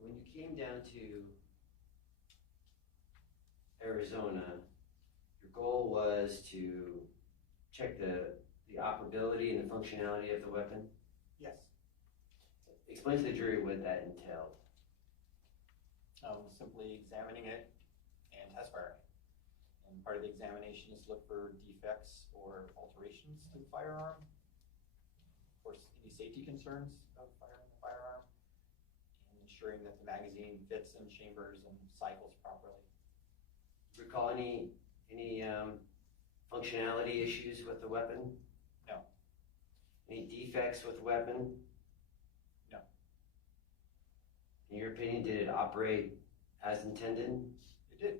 When you came down to Arizona, your goal was to check the operability and the functionality of the weapon? Yes. Explain to the jury what that entailed. Simply examining it and test firing. And part of the examination is look for defects or alterations to the firearm. Of course, any safety concerns of firing the firearm, and ensuring that the magazine fits in chambers and cycles properly. Recall any functionality issues with the weapon? No. Any defects with the weapon? No. In your opinion, did it operate as intended? It did.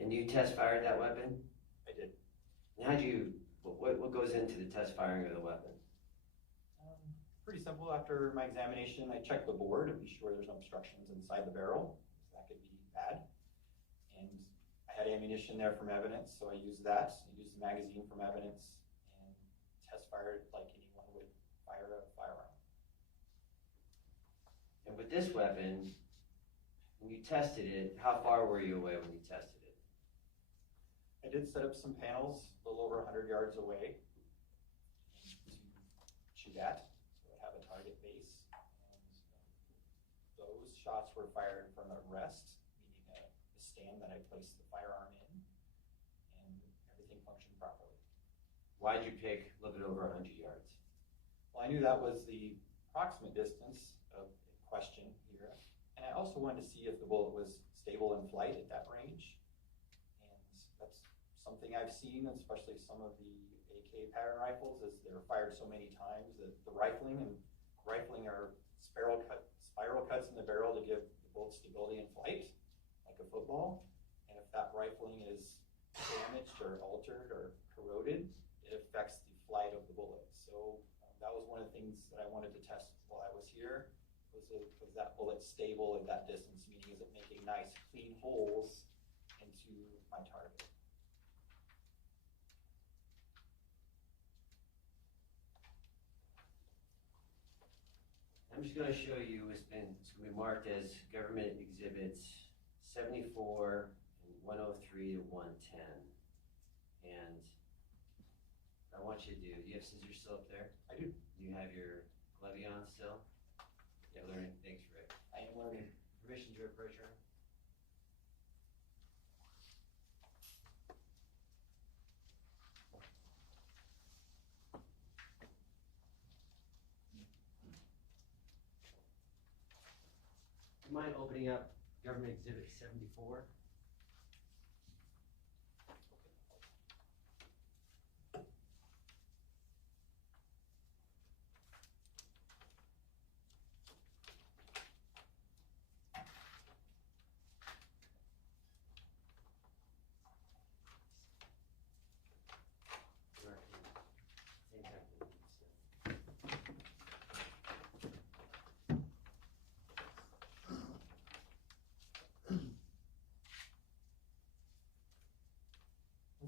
And you test fired that weapon? I did. And how'd you, what goes into the test firing of the weapon? pretty simple. After my examination, I check the board and be sure there's no obstructions inside the barrel. That could be bad. And I had ammunition there from evidence, so I used that. I used the magazine from evidence and test fired like anyone would fire a firearm. And with this weapon, when you tested it, how far were you away when you tested it? I did set up some panels a little over 100 yards away to shoot at. So I have a target base. And those shots were fired from a rest, meaning the stand that I placed the firearm in, and everything functioned properly. Why'd you pick a little bit over 100 yards? Well, I knew that was the approximate distance of question here. And I also wanted to see if the bullet was stable in flight at that range. And that's something I've seen, especially some of the AK pattern rifles, is they're fired so many times that the rifling are spiral cuts in the barrel to give the bullet stability in flight, like a football. And if that rifling is damaged or altered or corroded, it affects the flight of the bullet. So that was one of the things that I wanted to test while I was here. Was that bullet stable at that distance? Meaning, is it making nice, clean holes into my target? I'm just going to show you, it's going to be marked as government exhibits 74 and 103 to 110. And I want you to do you have scissors still up there? I do. You have your glove on still? Yeah, learning. Thanks, Rick. I am learning. Permission to approach her? Do you mind opening up Government Exhibit 74?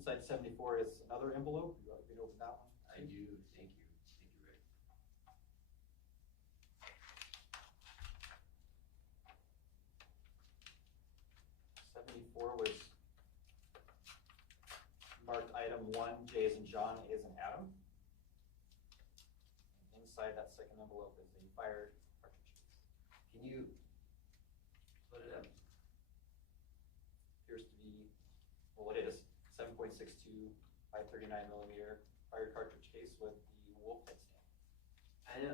Inside 74 is another envelope. You want me to open that one? I do. Thank you. Thank you, Rick. 74 was marked item 1, J as in John, A as in Adam. And inside that second envelope is a fired cartridge case. Can you put it up? Appears to be, well, it is 7.62 by 39 millimeter fired cartridge case with the wolf head stand.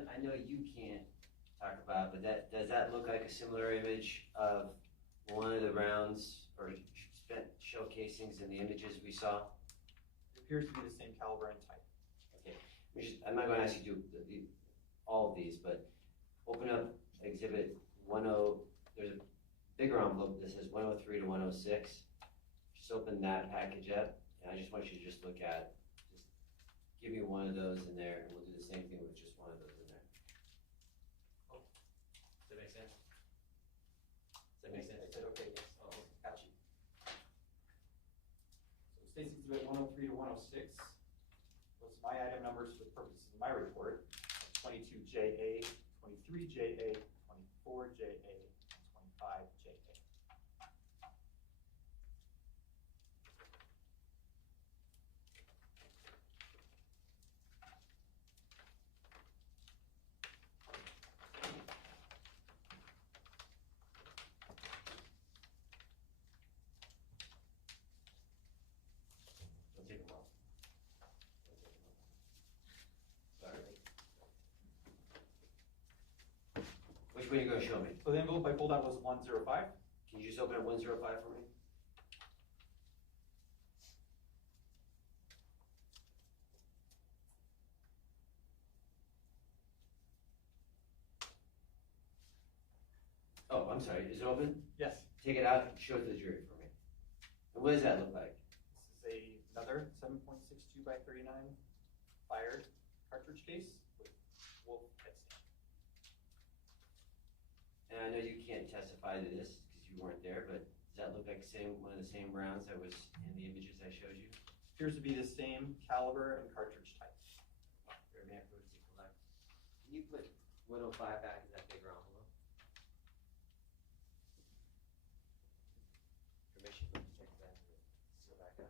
I know you can't talk about, but does that look like a similar image of one of the rounds or spent shell casings in the images we saw? It appears to be the same caliber and type. Okay, I'm not going to ask you to do all of these, but open up exhibit 10. There's a bigger envelope that says 103 to 106. Just open that package up, and I just want you to just look at it. Just give me one of those in there, and we'll do the same thing with just one of those in there. Oh, does that make sense? Does that make sense? I said, okay, yes. Oh, Got you. So State's Exhibit 103 to 106 was my item numbers for the purposes of my report. 22JA, 23JA, 24JA, and 25JA. Don't take them off. Sorry. Which one are you going to show me? So the envelope I pulled out was 105. Can you just open up 105 for me? Oh, I'm sorry. Is it open? Yes. Take it out and show it to the jury for me. And what does that look like? This is another 7.62 by 39 fired cartridge case with wolf head stand. And I know you can't testify to this because you weren't there, but does that look like one of the same rounds that was in the images I showed you? Appears to be the same caliber and cartridge type. Very man proves to collect. Can you put 105 back in that bigger envelope? Permission to check that, seal back up.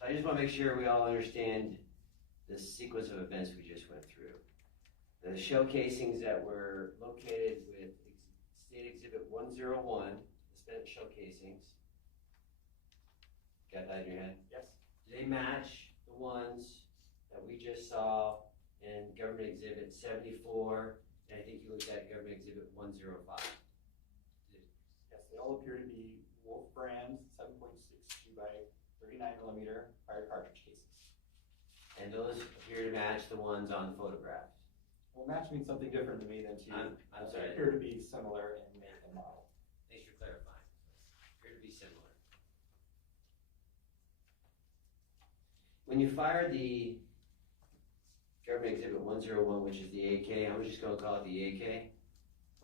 So I just want to make sure we all understand the sequence of events we just went through. The shell casings that were located with State Exhibit 101, the spent shell casings. Got that in your head? Yes. Do they match the ones that we just saw in Government Exhibit 74? And I think you looked at Government Exhibit 105. Yes, they all appear to be Wolf brand 7.62 by 39 millimeter fire cartridge cases. And those appear to match the ones on the photograph. Well, match means something different to me than to you. I'm They sorry. appear to be similar in make and model. Thanks for clarifying. Appear to be similar. When you fired the Government Exhibit 101, which is the AK, I'm just going to call it the AK.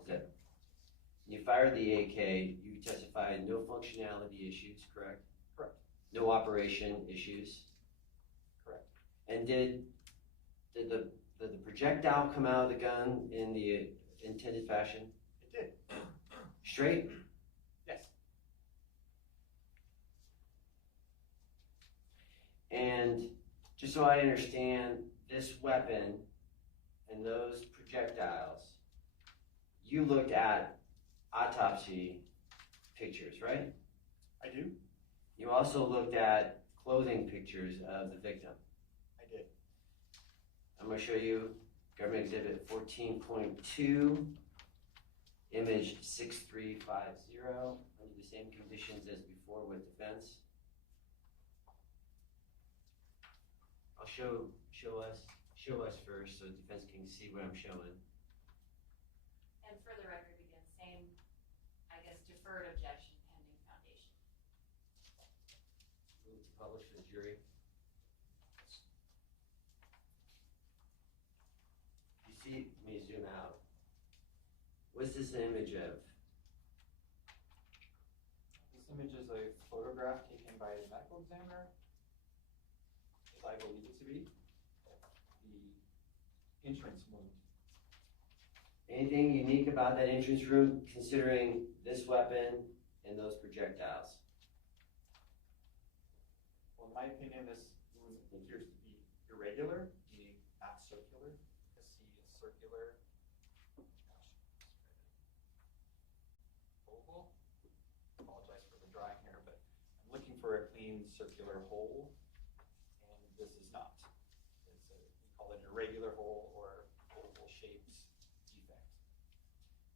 Okay. When you fired the AK, you testified no functionality issues, correct? Correct. No operation issues. Correct. And did the projectile come out of the gun in the intended fashion? It did. Straight? Yes. And just so I understand, this weapon and those projectiles, you looked at autopsy pictures, right? I do. You also looked at clothing pictures of the victim. I did. I'm going to show you Government Exhibit 14.2, image 6350, under the same conditions as before with defense. I'll show us first so defense can see what I'm showing. And for the record, again, same, I guess, deferred objection pending foundation. Move to publish for the jury. You see, let me zoom out. What's this an image of? This image is a photograph taken by the medical examiner, as I believe it to be, the entrance wound. Anything unique about that entrance room considering this weapon and those projectiles? Well, in my opinion, this wound appears to be irregular, meaning not circular. You see a circular, oval. Apologize for the drawing here, but I'm looking for a clean circular hole, and this is not. It's we call it an irregular hole or oval shaped defect.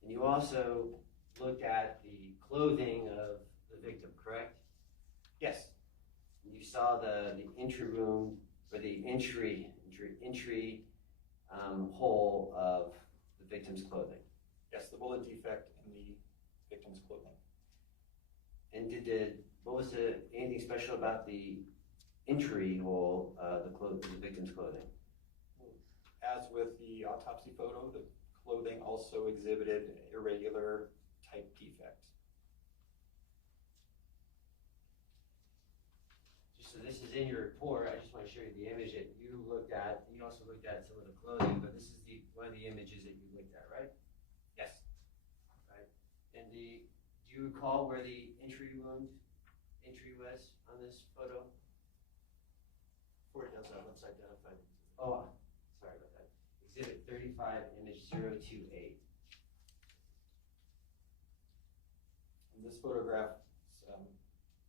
And you also looked at the clothing of the victim, correct? Yes. You saw the entry room, or the entry hole of the victim's clothing. Yes, the bullet defect in the victim's clothing. And anything special about the entry hole, the victim's clothing? As with the autopsy photo, the clothing also exhibited an irregular type defect. So this is in your report. I just want to show you the image that you looked at. You also looked at some of the clothing, but this is one of the images that you looked at, right? Yes. Right. And do you recall where the entry was on this photo? 40 down, upside down, if I. Oh, sorry about that. Exhibit 35, image 028. And this photograph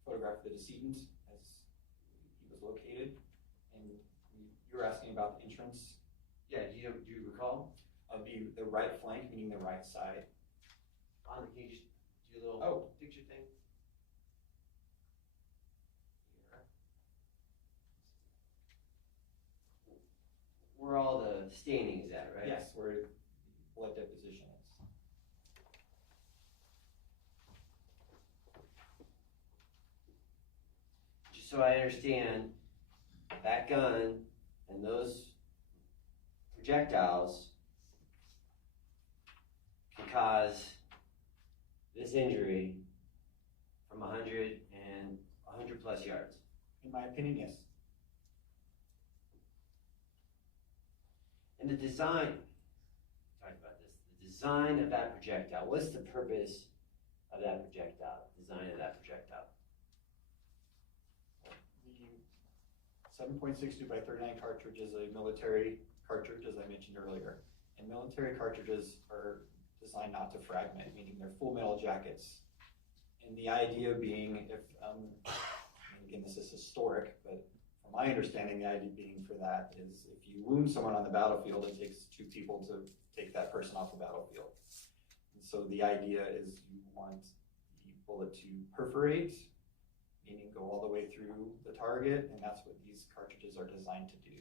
photographed the decedent as he was located. And you were asking about the entrance. Yeah, do you recall? Of the right flank, meaning the right side. On the cage, do a little picture thing. Where all the staining is at, right? Yes, where blood deposition is. so I understand, that gun and those projectiles can cause this injury from 100 plus yards. In my opinion, yes. And the design, talk about this, the design of that projectile, what's the purpose of that projectile, design of that projectile? The 7.62 by 39 cartridge is a military cartridge, as I mentioned earlier. And military cartridges are designed not to fragment, meaning they're full metal jackets. And the idea being, if, and again, this is historic, but from my understanding, the idea being for that is if you wound someone on the battlefield, it takes 2 people to take that person off the battlefield. And so the idea is you want the bullet to perforate, meaning go all the way through the target, and that's what these cartridges are designed to do.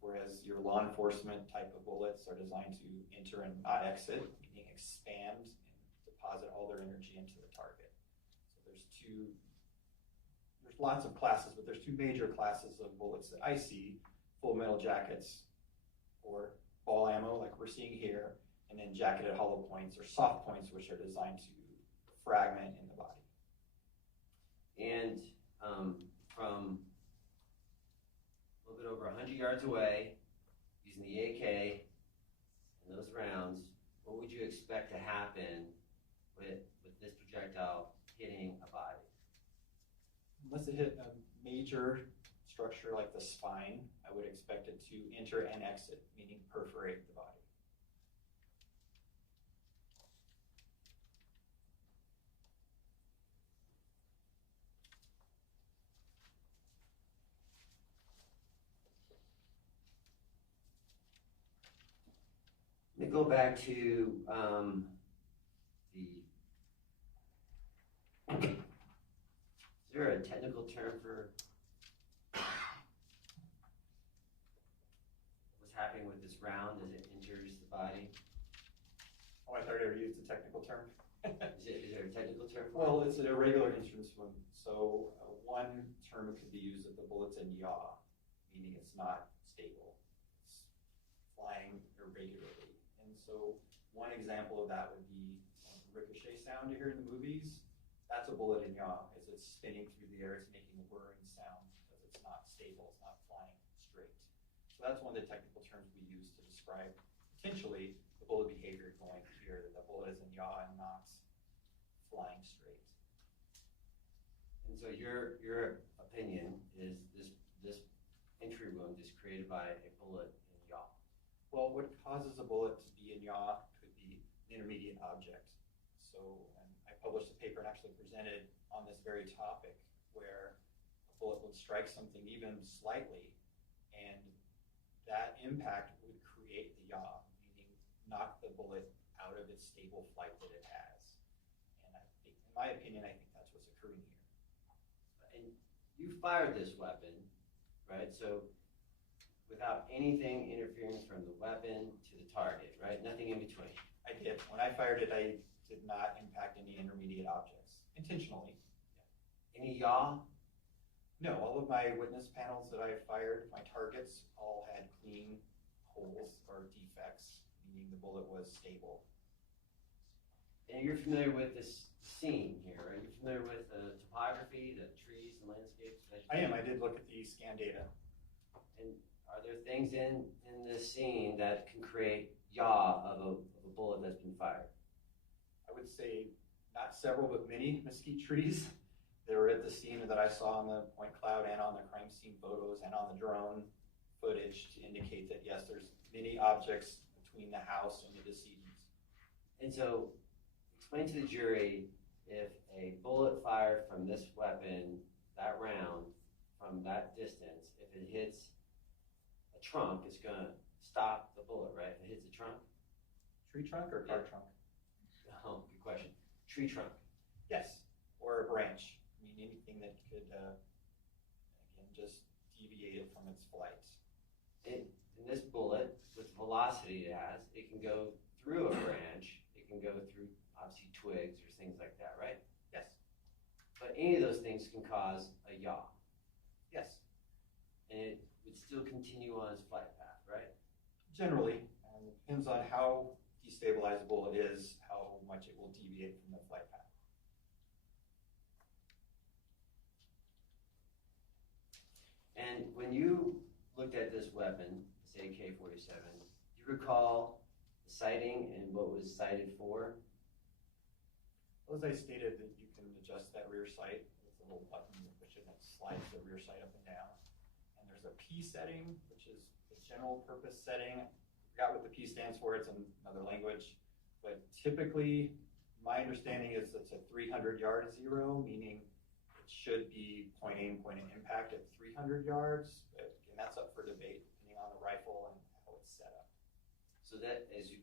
Whereas your law enforcement type of bullets are designed to enter and not exit, meaning expand and deposit all their energy into the target. So there's lots of classes, but there's 2 major classes of bullets that I see: full metal jackets, or ball ammo like we're seeing here, and then jacketed hollow points or soft points, which are designed to fragment in the body. And from a little bit over 100 yards away, using the AK and those rounds, what would you expect to happen with this projectile hitting a body? Unless it hit a major structure like the spine, I would expect it to enter and exit, meaning perforate the body. Let me go back to is there a technical term for what's happening with this round as it enters the body? Oh, I thought you ever used a technical term. Is there a technical term? Well, it's an irregular instruments wound. So one term it could be used if the bullet's in yaw, meaning it's not stable. It's flying irregularly. And so one example of that would be ricochet sound you hear in the movies. That's a bullet in yaw. As it's spinning through the air, it's making a whirring sound because it's not stable, it's not flying straight. So that's one of the technical terms we use to describe potentially the bullet behavior going here, that the bullet is in yaw and not flying straight. And so your opinion is this entry wound is created by a bullet in yaw. Well, what causes a bullet to be in yaw could be an intermediate object. So I published a paper and actually presented on this very topic where a bullet would strike something even slightly, and that impact would create the yaw, meaning knock the bullet out of its stable flight that it has. And I think, in my opinion, I think that's what's occurring here. And you fired this weapon, right? So without anything interfering from the weapon to the target, right? Nothing in between. I did. When I fired it, I did not impact any intermediate objects, intentionally. Any yaw? No, all of my witness panels that I fired, my targets, all had clean holes or defects, meaning the bullet was stable. And you're familiar with this scene here, right? You're familiar with the topography, the trees and landscapes? I am. I did look at the scan data. And are there things in this scene that can create yaw of a bullet that's been fired? I would say not several, but many mesquite trees that were at the scene that I saw on the point cloud and on the crime scene photos and on the drone footage to indicate that, yes, there's many objects between the house and the decedents. And so explain to the jury, if a bullet fired from this weapon, that round, from that distance, if it hits a trunk, it's going to stop the bullet, right? If it hits a trunk? Tree trunk or car trunk? Oh, good question. Tree trunk. Yes, or a branch. I mean, anything that could, again, just deviate it from its flight. And this bullet, with the velocity it has, it can go through a branch, it can go through, obviously, twigs or things like that, right? Yes. But any of those things can cause a yaw. Yes, And it would still continue on its flight path, right? generally, it depends on how destabilizable it is, how much it will deviate from the flight path. And when you looked at this weapon, this AK-47, do you recall the sighting and what was sighted for? Well, as I stated, that you can adjust that rear sight with a little button, you push it and it slides the rear sight up and down. And there's a P setting, which is the general purpose setting. I forgot what the P stands for, it's in another language. But typically, my understanding is it's a 300-yard zero, meaning it should be point aim, point of impact at 300 yards. But again, that's up for debate depending on the rifle and how it's set up. So that as you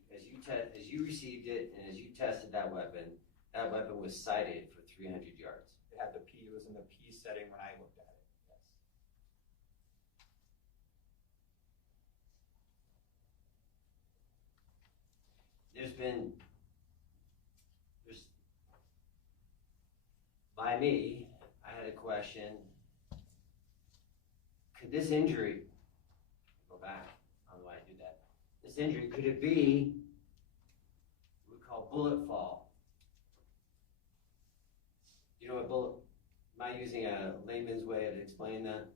received it and as you tested that weapon was sighted for 300 yards. It had the P, it was in the P setting when I looked at it, yes. By me, I had a question. Could this injury, go back, I don't know why I do that. This injury, could it be what we call bullet fall? You know what bullet, am I using a layman's way of explaining that?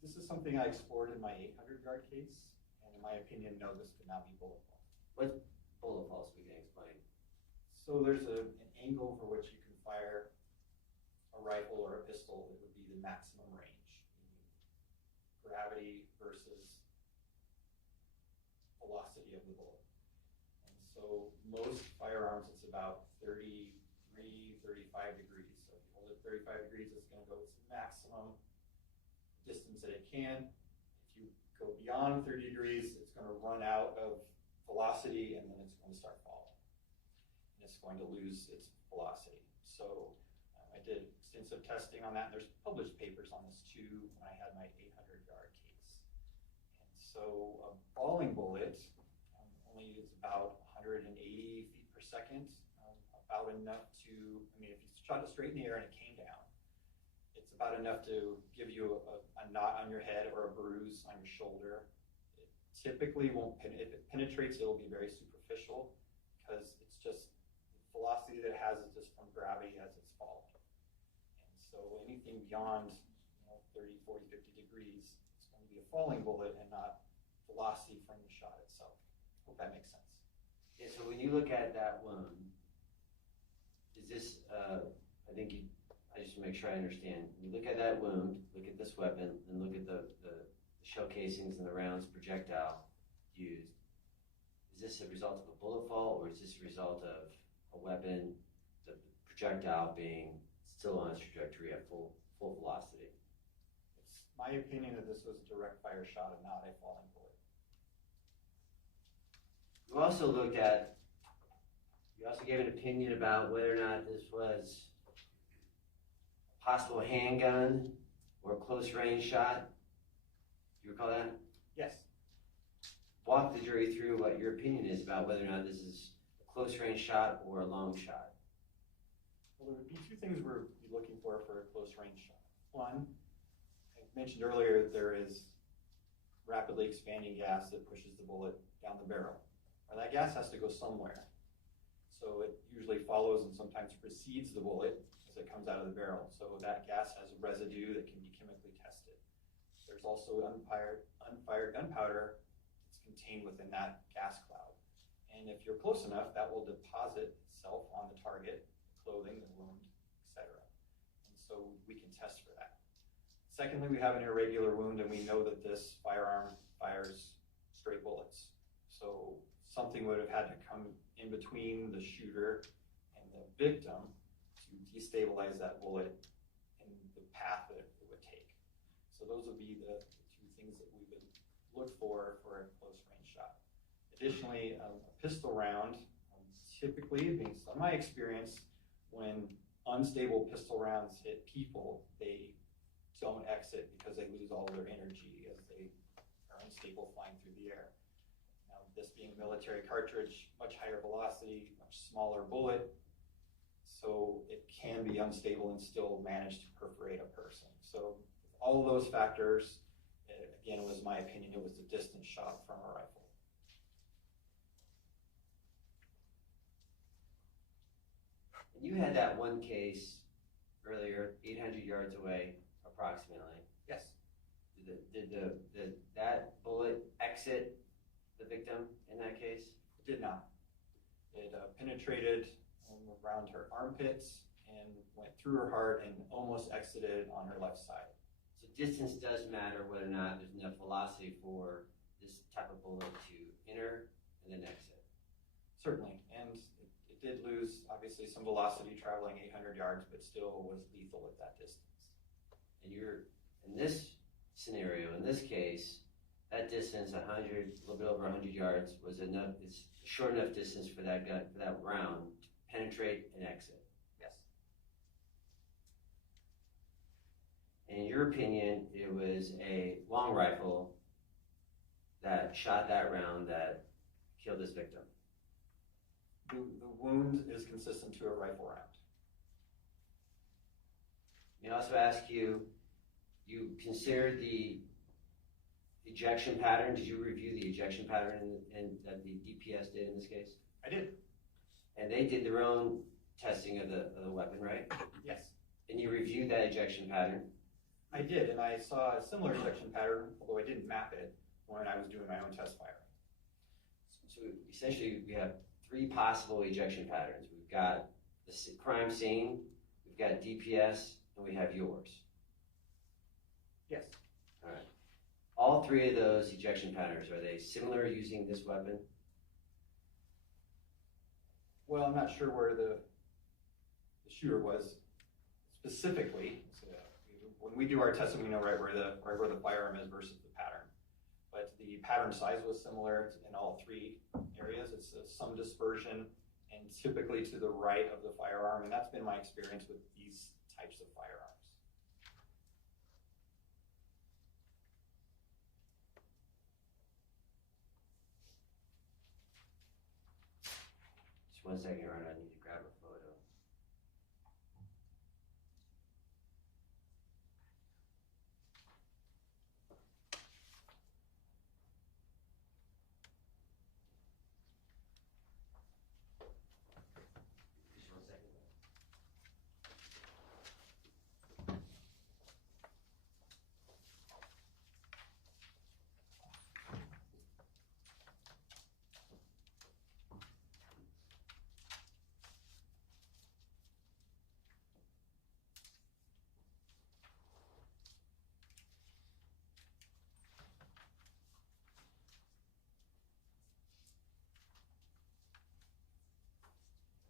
This is something I explored in my 800-yard case, and in my opinion, no, this could not be bullet fall. What's bullet fall, so we can explain? So there's an angle for which you can fire a rifle or a pistol that would be the maximum range, meaning gravity versus velocity of the bullet. And so most firearms, it's about 33, 35 degrees. So if you hold it 35 degrees, it's going to go its maximum distance that it can. If you go beyond 30 degrees, it's going to run out of velocity and then it's going to start falling. And it's going to lose its velocity. So I did extensive testing on that. And there's published papers on this too when I had my 800-yard case. And so a falling bullet only is about 180 feet per second, about enough to, I mean, if you shot it straight in the air and it came down, it's about enough to give you a knot on your head or a bruise on your shoulder. It typically won't, if it penetrates, it'll be very superficial because it's just the velocity that it has is just from gravity as it's falling. And so anything beyond 30, 40, 50 degrees, it's going to be a falling bullet and not velocity from the shot itself. Hope that makes sense. Yeah, so when you look at that wound, is this, I just want to make sure I understand. You look at that wound, look at this weapon, and look at the shell casings and the rounds projectile used. Is this a result of a bullet fall, or is this a result of a weapon, the projectile being still on its trajectory at full velocity? It's my opinion that this was a direct fire shot and not a falling bullet. You also gave an opinion about whether or not this was a possible handgun or a close range shot. Do you recall that? Yes. Walk the jury through what your opinion is about whether or not this is a close range shot or a long shot. Well, there would be two things we're looking for a close range shot. One, I mentioned earlier, there is rapidly expanding gas that pushes the bullet down the barrel. Or that gas has to go somewhere. So it usually follows and sometimes precedes the bullet as it comes out of the barrel. So that gas has a residue that can be chemically tested. There's also unfired gunpowder that's contained within that gas cloud. And if you're close enough, that will deposit itself on the target, the clothing, the wound, etc. And so we can test for that. Secondly, we have an irregular wound and we know that this firearm fires straight bullets. So something would have had to come in between the shooter and the victim to destabilize that bullet in the path that it would take. So those would be the two things that we would look for a close range shot. Additionally, a pistol round, typically, based on my experience, when unstable pistol rounds hit people, they don't exit because they lose all their energy as they are unstable flying through the air. This being a military cartridge, much higher velocity, much smaller bullet. so it can be unstable and still manage to perforate a person. So all of those factors, again, was my opinion, it was the distance shot from a rifle. You had that one case earlier, 800 yards away, approximately. Yes. Did that bullet exit the victim in that case? It did not. It penetrated around her armpits and went through her heart and almost exited on her left side. So distance does matter whether or not there's enough velocity for this type of bullet to enter and then exit. Certainly, and it did lose, obviously, some velocity traveling 800 yards, but still was lethal at that distance. And you're, in this scenario, in this case, that distance, 100, a little bit over 100 yards, was enough, it's short enough distance for that gun, for that round to penetrate and exit. Yes. And in your opinion, it was a long rifle that shot that round that killed this victim. The wound is consistent to a rifle round. May I also ask you, you considered the ejection pattern? Did you review the ejection pattern that the DPS did in this case? I did. And they did their own testing of the weapon, right? Yes. And you reviewed that ejection pattern? I did, and I saw a similar ejection pattern, although I didn't map it when I was doing my own test firing. So essentially, we have three possible ejection patterns. We've got the crime scene, we've got DPS, and we have yours. Yes. All right. All three of those ejection patterns, are they similar using this weapon? Well, I'm not sure where the shooter was specifically. So when we do our testing, we know right where the firearm is versus the pattern. But the pattern size was similar in all three areas. It's some dispersion and typically to the right of the firearm, and that's been my experience with these types of firearms. Just 1 second, Ron, I need to grab a photo. Just 1 second.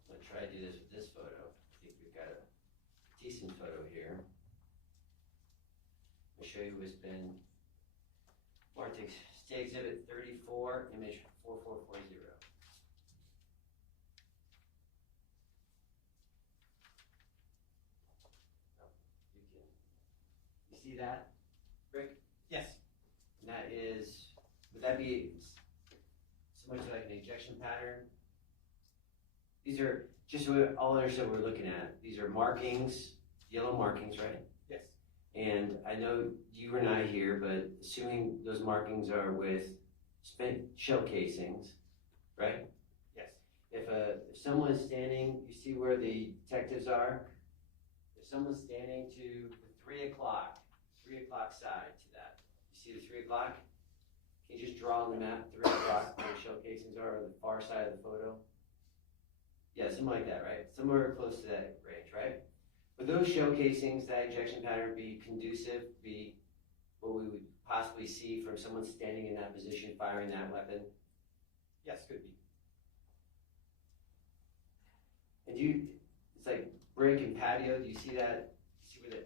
I'm gonna try to do this with this photo. I think we've got a decent photo here. I'll show you what's been marked State Exhibit 34, image 4440. You see that, Rick? Yes. And that is, would that be similar to like an ejection pattern? These are, just so we all understand what we're looking at, these are markings, yellow markings, right? Yes. And I know you were not here, but assuming those markings are with spent shell casings, right? Yes. If someone's standing, you see where the detectives are? If someone's standing to the 3 o'clock side to that, you see the 3 o'clock? Can you just draw on the map 3 o'clock where the shell casings are on the far side of the photo? Yeah, something like that, right? Somewhere close to that range, right? Would those shell casings, that ejection pattern, be conducive, be what we would possibly see from someone standing in that position firing that weapon? Yes, could be. And it's like brick and patio, do you see that? You see where the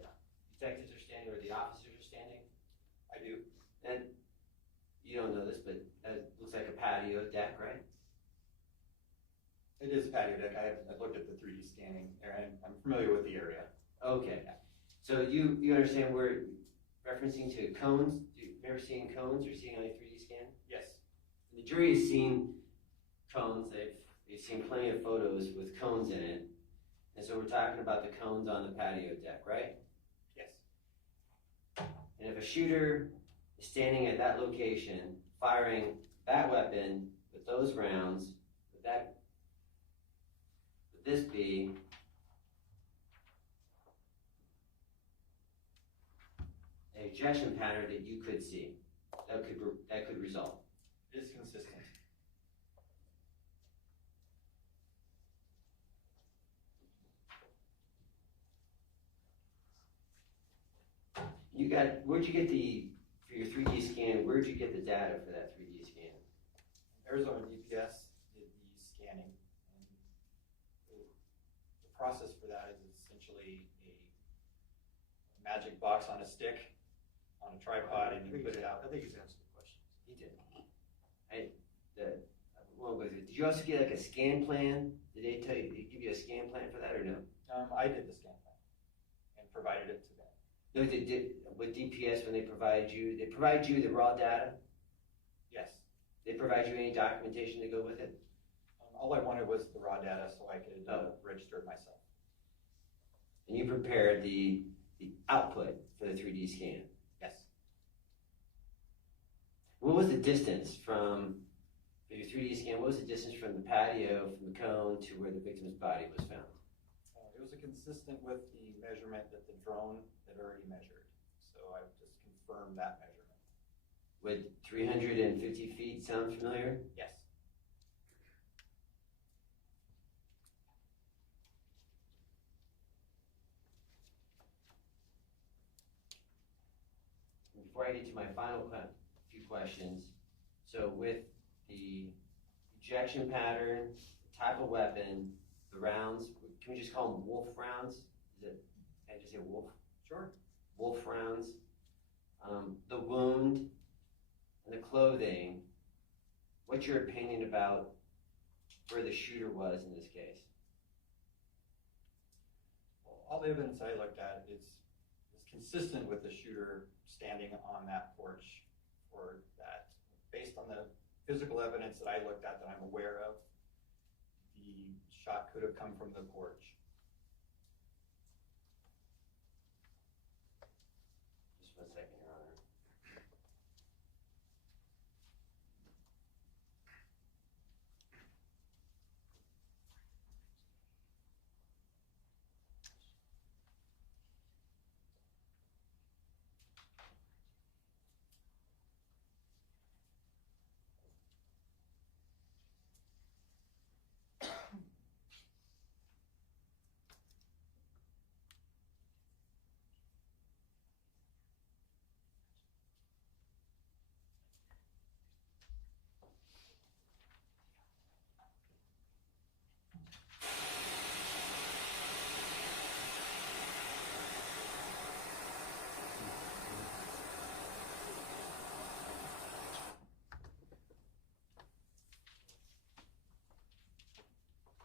detectives are standing or the officers are standing? I do. And you don't know this, but that looks like a patio deck, right? It is a patio deck. I've looked at the 3D scanning, and I'm familiar with the area. Okay. So you understand we're referencing to cones? Do you ever seen cones or seeing on a 3D scan? Yes. The jury has seen cones. They've seen plenty of photos with cones in it. And so we're talking about the cones on the patio deck, right? Yes. And if a shooter is standing at that location, firing that weapon with those rounds, would this be an ejection pattern that you could see, that could result? It is consistent. Where'd you get for your 3D scan, where'd you get the data for that 3D scan? Arizona DPS did the scanning, and the process for that is essentially a magic box on a stick, on a tripod, and you put it out. I think he's answered the question. He did. What was it? Did you also get like a scan plan? Did they give you a scan plan for that or no? I did the scan plan and provided it to them. No, they did with DPS when they provide you the raw data? Yes. They provide you any documentation to go with it? All I wanted was the raw data so I could register it myself. And you prepared the output for the 3D scan? Yes. What was the distance from for your 3D scan? What was the distance from the patio, from the cone, to where the victim's body was found? It was consistent with the measurement that the drone had already measured. So I just confirmed that measurement. Would 350 feet sound familiar? Yes. Before I get to my final few questions, so with the ejection pattern, the type of weapon, the rounds, can we just call them wolf rounds? Can I just say wolf? Sure. Wolf rounds. The wound and the clothing, what's your opinion about where the shooter was in this case? Well, all the evidence I looked at is consistent with the shooter standing on that porch, or that, based on the physical evidence that I looked at that I'm aware of, the shot could have come from the porch. Just 1 second, Your Honor.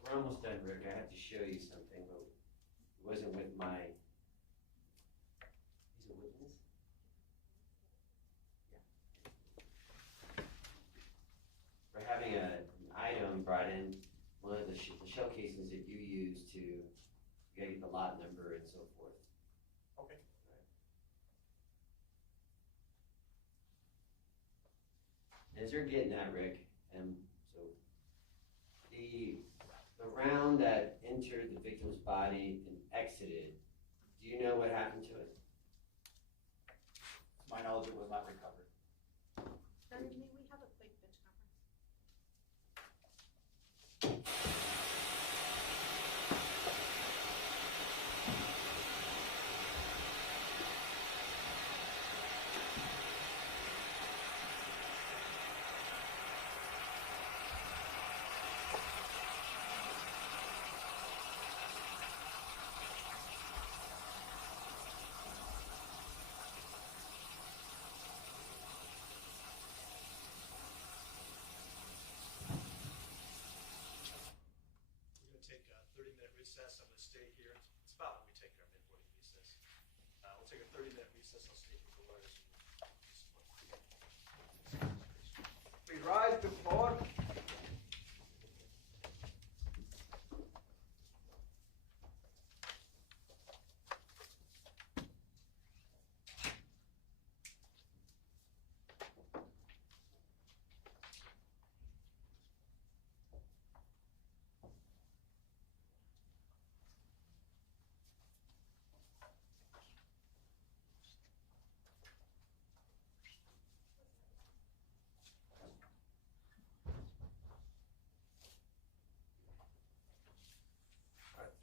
We're almost done, Rick. I have to show you something, but it wasn't with my. He's a witness? Yeah. We're having an item brought in, one of the shell casings that you use to get the lot number and so forth. Okay. Right. As you're getting at, Rick, so the round that entered the victim's body and exited, do you know what happened to it? To my knowledge, it was not recovered. May we have a quick pitch conference? We're going to take a 30-minute recess. I'm going to stay here. It's about when we take our mid-morning recess. We'll take a 30-minute recess. I'll stay here for lawyers. Please rise before.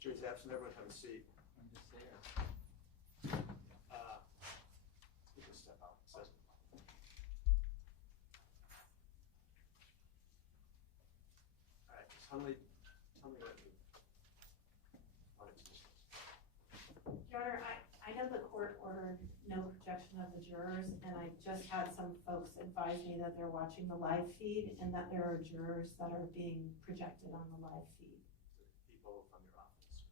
Jury's absent, everyone have a seat. I'm just there. You can step out. So- All right, tell me what you want to discuss. Your Honor, I know the court ordered no projection of the jurors, and I just had some folks advise me that they're watching the live feed and that there are jurors that are being projected on the live feed. People from your office.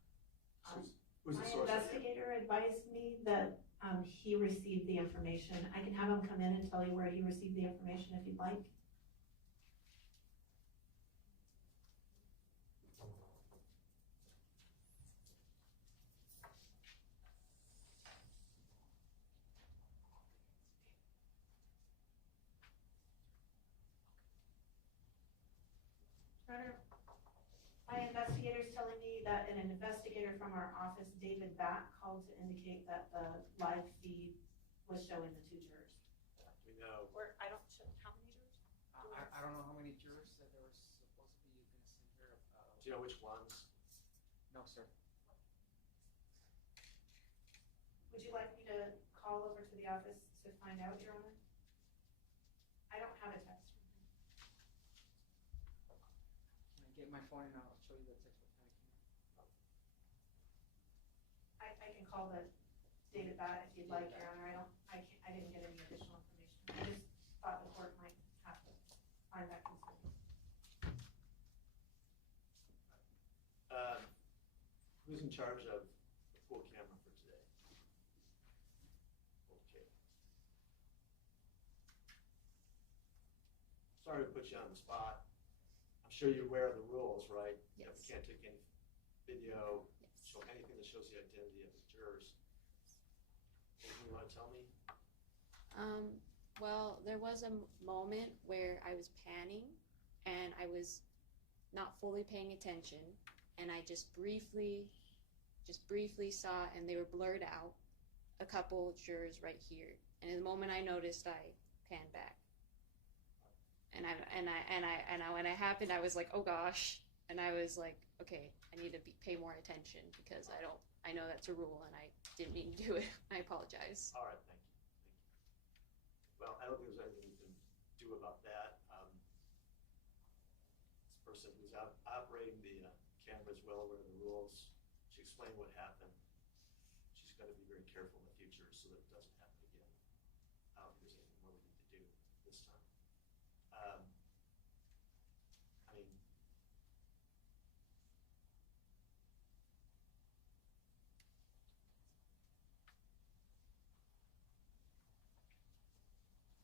Um, Who's the My source? investigator advised me that he received the information. I can have him come in and tell you where he received the information if you'd like. Your Honor, my investigator's telling me that an investigator from our office, David Back, called to indicate that the live feed was showing the two jurors. We know. Or I don't how many jurors? I don't know how many jurors that there was supposed to be gonna send here. Do you know which ones? No, sir. Would you like me to call over to the office to find out, Your Honor? I don't have a text from him. Can I get my phone and I'll show you the text what time it came in? I can call the David Batt if you'd like, Your Honor. I didn't get any additional information. I just thought the court might have to find that concern. Who's in charge of the pool camera for today? Okay. Sorry to put you on the spot. I'm sure you're aware of the rules, right? Yes. That we can't take any video, Yes. show anything that shows the identity of the jurors. Anything you want to tell me? Well, there was a moment where I was panning and I was not fully paying attention, and I just briefly saw, and they were blurred out, a couple jurors right here. And in the moment I noticed, I panned back. And when it happened, I was like, oh gosh. And I was like, okay, I need to pay more attention because I know that's a rule and I didn't mean to do it. I apologize. All right, thank you. Well, I don't think there's anything you can do about that. This person who's operating the camera is well aware of the rules. She explained what happened. She's got to be very careful in the future so that it doesn't happen again. I don't think there's anything more we need to do this time. I mean,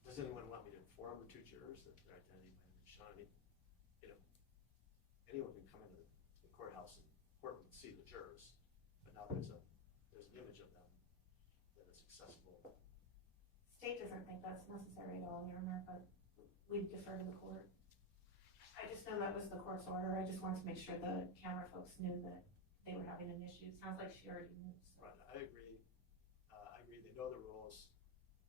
does anyone want me to inform the two jurors that their identity might have been shown? I mean, anyone can come into the courthouse and courtroom and see the jurors, but now there's an image of them that is accessible. State doesn't think that's necessary at all, Your Honor, but we defer to the court. I just know that was the court's order. I just wanted to make sure the camera folks knew that they were having an issue. It sounds like she already knew. So. Right, I agree. They know the rules,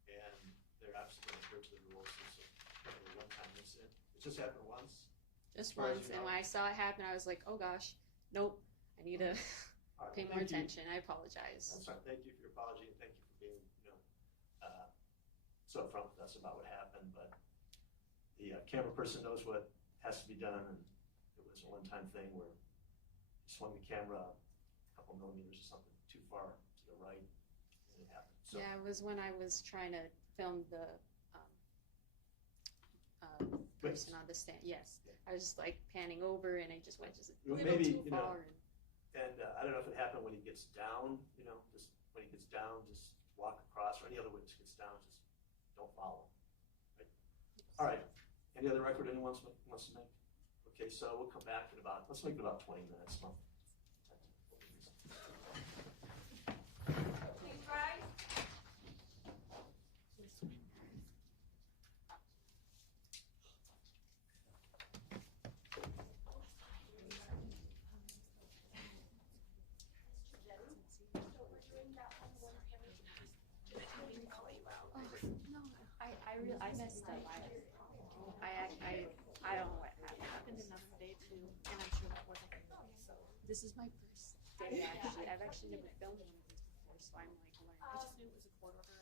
and they're absolutely adhere to the rules. It's a one-time incident. It just happened once. Just far as once, you and know. when I saw it happen, I was like, oh gosh, nope, I need to All right, pay well, more thank you. attention. I apologize. I'm sorry. Thank you for your apology, and thank you for being, so upfront with us about what happened. But the camera person knows what has to be done, and it was a one-time thing where he swung the camera a couple millimeters or something too far to the right, and it happened. So, Yeah, it was when I was trying to film the person on the stand. Yes, Yeah. I was just like panning over, and I just went just a Well, little maybe, too far. And I don't know if it happened when he gets down, just when he gets down, just walk across, or any other witness gets down, just don't follow. Right? All right. Any other record anyone wants to make? Okay, so we'll come back in let's make it about 20 minutes. Please rise. I messed up. I don't know what happened. Happened another day too, and I'm sure that wasn't me. So This is my first day, actually. I've actually never filmed one of these before, so I'm like learning. I just knew it was a court order